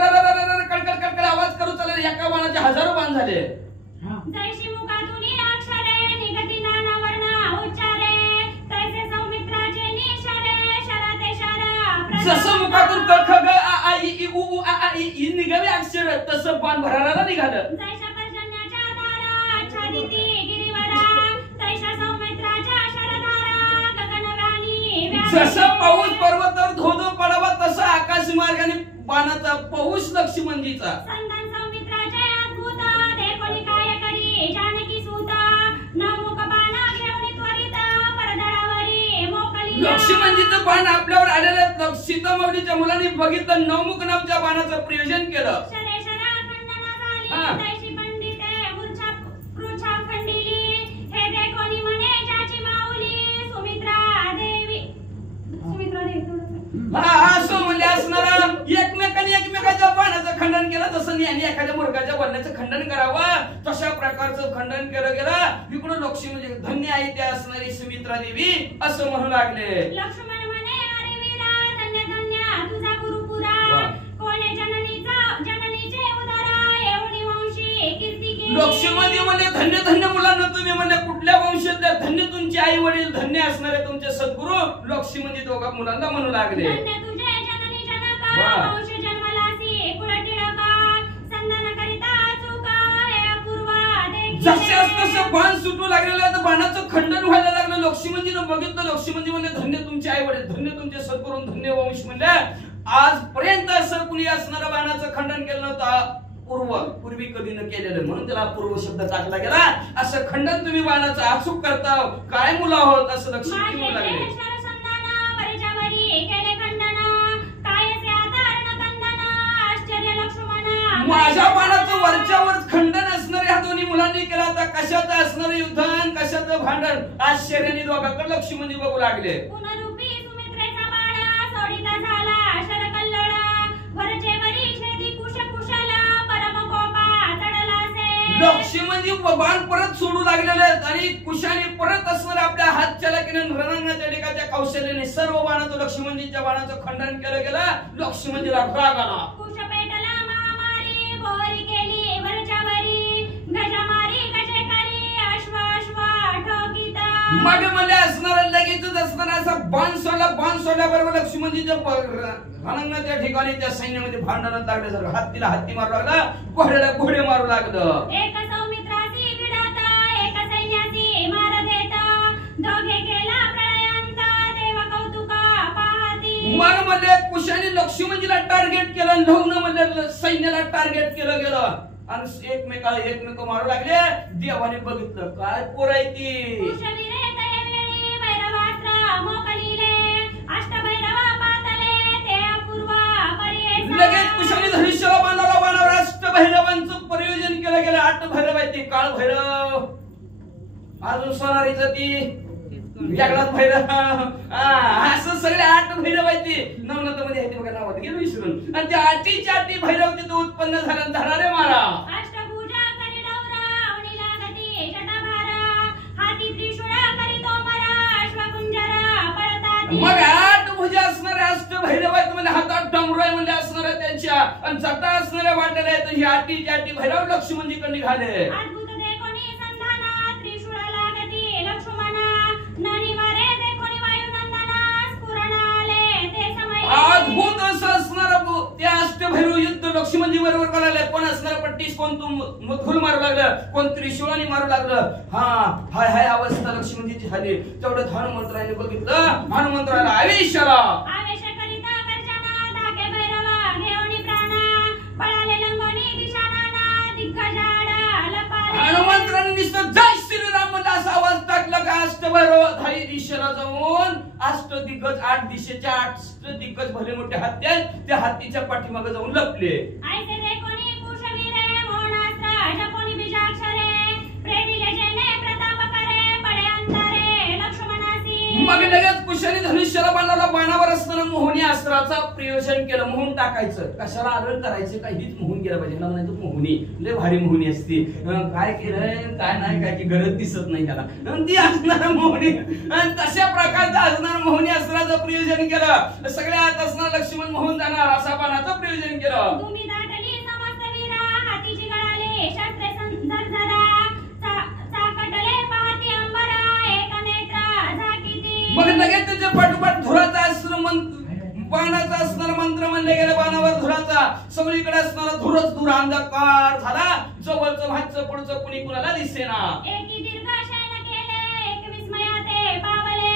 कळकळ कळकळ आवाज करू चालले एका बाणाचे हजारो बाण झाले. जैशी मुखातून अक्षरे निगती नाना वर्ण उच्चारे तैसे सौमित्राचे निशारे शराते शरा. जसं मुखातून क ख ग आ आ इ ई उ उ आ आ इ ई निघाले अक्षर तसं बाण भरायला निघालं. जैशा पर्जन्याच्या दारा आच्छादिती गिरिवरा तैशा सौमित्राच्या शरधारा गगनगानी व्यापिती. जसं पाऊस पर्वतावर धोधो पडावा तसा आकाश मार्गाने बाणाचा पाऊस लक्ष्मणजीचा. संतान सौमित्राचे अद्भुत देखोनी काय करी जानकी सुता नमुख बाण घेऊन त्वरित परदळावरी मोकली. लक्ष्मणजीचं बाण आपल्यावर आलेलं सीतामाऊलीच्या मुलांनी बघितलं नवमुख नावच्या बाणाचं प्रयोजन केलं. शरेशरा खंडना झाली तैशी पंडिते पृच्छा खंडिली हे देखोनी म्हणे ज्याची माऊली सुमित्रा देवी. सुमित्रा देवी असं म्हणजे असणारा एकमेकाच्या बाणाचं खंडन केलं जसं यांनी एखाद्या मुर्गाच्या बाणाचं खंडन करावं तशा प्रकारचं खंडन केलं गेलं. इकडून लक्ष्मी म्हणजे धन्य आहे त्या असणारी सुमित्रा देवी असं म्हणू लागले. लक्ष्मण म्हणे अरे वीरा धन्य धन्य तुझा गुरुपुरा कोणे जननीचे उदरा एवढी वंशी कीर्ती केली. लक्ष्मण म्हणजे धन्य धन्य मुलांना तुम्ही म्हणजे कुठल्या वंशातल्या धन्य तुमचे आई वडील धन्य असणारे तुमचे सद्गुरू लक्ष्मण दोघा मुलांना म्हणू लागले. धन्य तुझे जननी जनका वंश जन्मलासी कुळ टिळका संधान करिता चुका हे अपूर्वा देखील. जसे तसं बाण सुटू लागलेलं तर बाणाचं खंडन व्हायला लागलं. लक्ष्मणजीनं बघितलं लक्ष्मणजी म्हणजे धन्य तुमचे आई वडील धन्य तुमचे सद्गुरू धन्य वंश म्हणजे आजपर्यंत असं कुणी असणारं बाणाचं खंडन केलं नव्हतं पूर्वी कधी न केलेलं म्हणून त्याला पूर्व शब्द टाकला गेला. असं खंडन तुम्ही बाणाचं अचूक करता काय मुलं आहोत असं लक्ष्मण म्हणू लागले. माझ्या बाणाचं वरच्यावर खंडन असणारे ह्या दोन्ही मुलांनी केलं. आता कशात असणारं युद्धन कशाचं भांडण आश्चर्याने दोघांकडे लक्ष्मण बघू लागले. पुनरुपी सुमित्रेचा बाण सोडिता झाला शरकल्लोळा वरचे वरी छेदी कुश कुशला परम कोपा चढलासे. लक्ष्मणजी बाण परत सोडू लागलेले आहेत आणि कुशाने परत असणाऱ्या आपल्या हात चालकीने रणांगणाच्या टेकाच्या कौशल्याने सर्व बाणाचं लक्ष्मणजीच्या बाणाचं खंडन केलं गेलं. लक्ष्मणजीला राग आला. कुश पेटला महामारी बोरी केली वरच्या वरी गजमारी गजे करी अश्व अश्व ठोकिता. मग म्हणजे असणारा लगेचच असणारा असा बाण सोडल्याबरोबर लक्ष्मणजीच्या रणांगणाच्या ठिकाणी त्या सैन्यामध्ये भांडणात लागल्यासारखं हत्तीला हत्ती मारू लागला घोड्याला घोडे मारू लागलं. एक सौमित्रासी भिडत एक सैन्यासी मार देत दोघे केला प्रलयांत देव कौतुका पाहती. मग म्हणजे कुशाने लक्ष्मणजीला टार्गेट केलं लग्न म्हणजे सैन्याला टार्गेट केलं गेलं आणि एकमेकाला एकमेक मारू लागले. देवाने बघितलं काय पोर आहे ती. कुशवीरे तयवेळी भैरवास्त्र मोकलिले, अष्टभैरवा पातले ते अपूर्व पर्येसा. लगेच कुशाने धनुष्याला बाणाला बाणावर अष्टभैरवांचं प्रयोजन केलं गेलं. 8 भैरव आहेत ती. काळ भैरव, अजून सोनारीचं ती जगन्नाथ भैरव, असं सगळे 8 भैरव आहेत ती. नवनाथमध्ये आहे बघा, नावात गेलो विसरून. आणि त्या 8च्या भैरव तिथं उत्पन्न झालं. धरारे मारा अष्टभुजा करी डौरा, अवनीला गती जटाभारा, हाती त्रिशूळ करी तोमरा, अश्वकुंजरा पळताती. मग 8 भुजा असणारे अष्टभैरव आहेत म्हणजे हातात डमरू आहे म्हणजे असणारे त्यांच्या, आणि जटा असणाऱ्या वाटेला आहेत. ही 8ची भैरव लक्ष्मणजीकडे निघाले. अद्भुत देखोनी संधाना, त्रिशूळाला गती लक्ष्मणा, ननिवारे देखोनी वायुनंदना, स्फुरणाले ते समय. अद्भुत असं असणार ते अष्टभैरव युद्ध लक्ष्मणजी बरोबर करायला. कोण असणार पट्टीस, कोण मधुर मारू लागलं, कोण त्रिशूळाने मारू लागलं. हाय हाय अवस्था लक्ष्मणजीची झाली. तेवढं हनुमंतराने बघितलं. हनुमंतराला आवेशाला आवेश करिता गर्जना, धाके भैरवा घेऊनी प्राणा, पळाले लंगोनी दिशानाना, दिग्गजाडा लपाले. हनुमंतराने नुसतं जय श्रीराम म्हणलं असा आवाज टाकला का अष्टभैरव धाई दिशेला जाऊन अष्टदिग्गज 8 दिशेच्या 8 दिग्गज भले मोठे हत्ती आहेत, त्या हत्तीच्या पाठीमागे जाऊन लपले. ऐसे देखोनी कुशवीरे मोहनास्त्र, जपोनी बीजाक्षरे, प्रेरिले जैने प्रताप करे, पडे अंतरे लक्ष्मणासी. मग लगेच कुशाने धनुष्याला बाणाला बाणावर असताना मोहनी अस्त्राचं प्रयोजन केलं. मोहून टाकायचं, कशाला आदळ करायचं, काहीच मोहून गेलं पाहिजे. नाही तर मोहनी लय भारी मोहनी असते. काय केलं काय नाही काय की गरज दिसत नाही त्याला. ती असणार मोहनी, आणि तशा प्रकारचं असणार मोहनी अस्त्राचं प्रयोजन केलं. सगळ्या आत असणार लक्ष्मण मोहून जाणार असा बाणाचं प्रयोजन केलं. तुम्ही दाटली समस्त वीरा, हातीची गळाली शस्त्रे संझरझरा, चाकटले पाहती अंबरा, एक नेत्र झाकीती. मग लगेच त्याच्या पाठोपाठ धुराचा अस्त्र बाणाचा असणार मंत्र म्हणले गेले. बाणावर धुराचा, सगळीकडे असणारा धुरच धुर, अंधकार झाला. जवळचं भातचं पुढचं कुणी कुणाला दिसेना. एकी दीर्घ शयन केले, एक विस्मयाते पावले,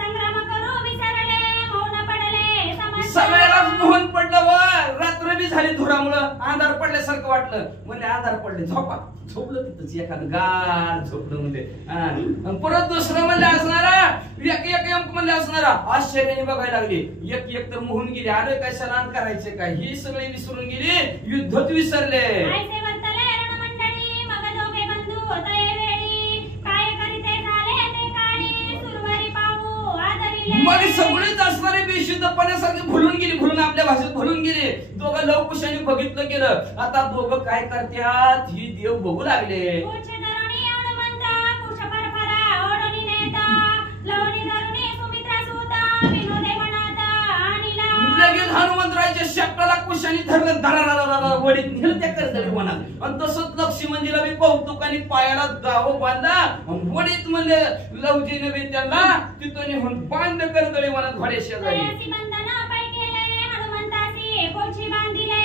संग्राम करू विसरले, मौन पडले समस्त. सगळ्याला मोहन पडलं व रात्र बी झाली धुरामुळं. अंधार पडल्यासारखं वाटलं. म्हणजे अंधार पडले, झोपा. झोपलं तिथंच एखादं गार झोपलं म्हणजे. परत दुसरं म्हणले असणारा एक अंक म्हणले असणारा आश्चर्याने बघायला लागली. एक तर मोहून गेली. आलं काय सलान करायचे काय ही सगळी विसरून गेली. युद्धच विसरले. ऐसे वर्तले रणमंडळी, मग दोघे बंधू तयवेळी, काय करीते झाले ते काळी, सुरवारी पाहू आदरिले. मग सगळीच असणारे बेशुद्धपणासारखे भुलून गेली. भुलून आपल्या भाषेत भुलून गेले. दोघं लवकुशाने बघितलं गेलं. आता दोघं काय करतात ही देव बघू लागले. कुछ धरुणी हनुमंता, कुछ परपरा ओढणी नेता, लवणी धरुणी सुमित्रा सूता, विनोदे मनाता आणिला. लगेच हनुमंतरायच्या शेपटाला कुशाने धरलं. धरा वडीत नेलं त्या कर्दळी वनात. आणि तसंच लक्ष्मणजीला बी कौतुकाने पायाला गाव बांधा. वडीत म्हणले लवजीने बी त्यांना तिथं नेऊन बांध कर्दळी वनात घोड्या शेजारी. तयासी बंधना पै केले, हनुमंतासी पोछी बांधिले,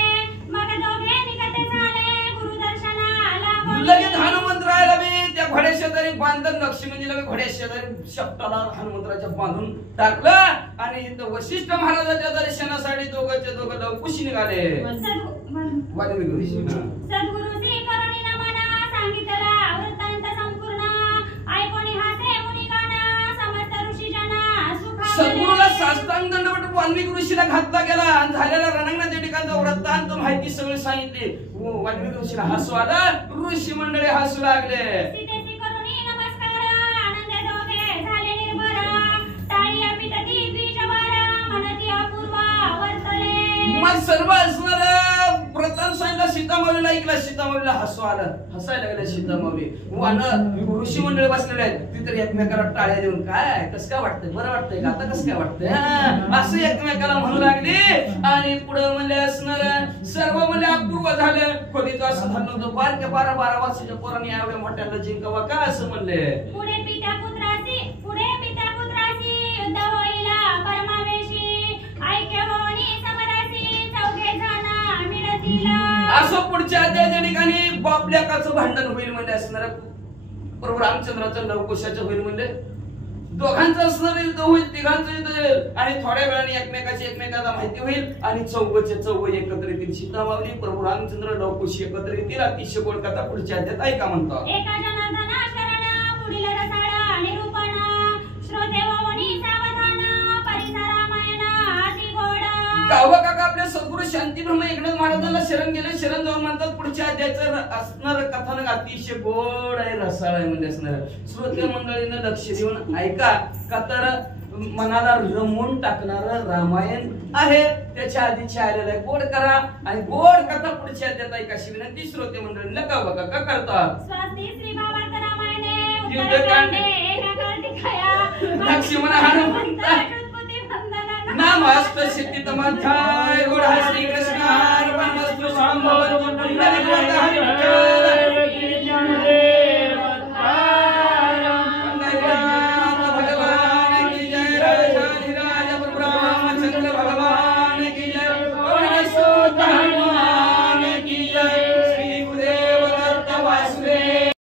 मग दोघे निकटे झाले, गुरुदर्शनाला बोलले. लगेच हनुमंतरायला बी त्या घोड्या शेजारी बांधून लक्ष्मणजीला बी घोड्या शेजारी शेपटाला हनुमंतराच्या बांधून टाकलं. आणि इथं वशिष्ठ महाराजाच्या दर्शनासाठी दोघं लवकुशी निघाले. वाल्मिकी ऋषी. सद्गुरुसी करुणी नमना, सांगितला वृत्तांत संपूर्ण, ऐकोनी हासे मुनिगण, समस्त ऋषीजना सुखावले. सद्गुरूला साष्टांग दंडवत वाल्मिकी ऋषीला घातला गेला. आणि झालेल्या रणांगणाच्या ठिकाणचा वृत्तांत माहिती सगळी सांगितली. वाल्मिकी ऋषीला हसू आलं. ऋषी मंडळी हसू लागले. सीतेसी करुणी नमस्कार, आनंद दोघे झाले निर्भर, टाळी पिटती द्विजवर, म्हणती अपूर्व वर्तले. मग सर्व असणार व्रतांत सांगितलं. सीतामाऊलीला ऐकलं. सीतामाऊलीला हसू आलं. हसायला लागले सीतामाऊली. ऋषी मंडळी बसलेले आहेत. तिथे एकमेकाला टाळ्या देऊन काय कसं काय वाटतंय, बरं वाटतंय का, आता कसं काय वाटतंय असं एकमेकाला म्हणू लागले. आणि पुढे म्हणले असणार सर्व म्हणजे अपूर्व झालं. कधीच असं झालं नव्हतं. बारक्या 12 वर्षाच्या पोरांनी एवढ्या मोठ्याला जिंकावा का असं म्हणले. पुढे पित्या पुत्रासी युद्ध होईला परमावेशी, ऐक्य होणी समरासी, चौघे जण मिळतीला. असं पुढच्या त्या ठिकाणी बापल्याकाचं भांडण होईल म्हणजे असणार. प्रभू रामचंद्राचं लवकुशाचं होईल म्हणजे दोघांचं असणार युद्ध होईल, तिघांचं युद्ध होईल आणि थोड्या वेळाने एकमेकाला माहिती होईल आणि चौघचे चौघ एकत्र येतील. सीता माऊली, प्रभू रामचंद्र, लवकुश एकत्र येतील. अतिशय गोड कथा पुढच्या अध्यायात ऐका म्हणतो. एका जनार्दना शरण पुढील रसाळ निरूपण श्रोते ववनी सावधान परिसर रामायण अति गोड. गावा काका आपल्या सद्गुरू शांतीब्रह्म एकनाथ महाराजांना शरण गेले. शरण जाऊन म्हणतात पुढच्या अध्यायाचं असणार कथानक अतिशय गोड आहे, रसाळ आहे म्हणजे असणार. श्रोते मंडळीनं लक्ष देऊन ऐका का तर मनाला रमवून टाकणारं रामायण आहे. त्याच्या आधीची आलेलं आहे, गोड करा आणि गोड कथा पुढच्या अध्यायात ऐका अशी विनंती श्रोते मंडळींना गावा काका करतात. स्वस्ति श्री भावार्थ रामायणे युद्धकांडे एका कार्तिकाया लक्ष्मण हनुमंत उत्पत्ती वंदना नाम अष्टसिद्धी तमाध्याय. गोड श्री कृष्ण.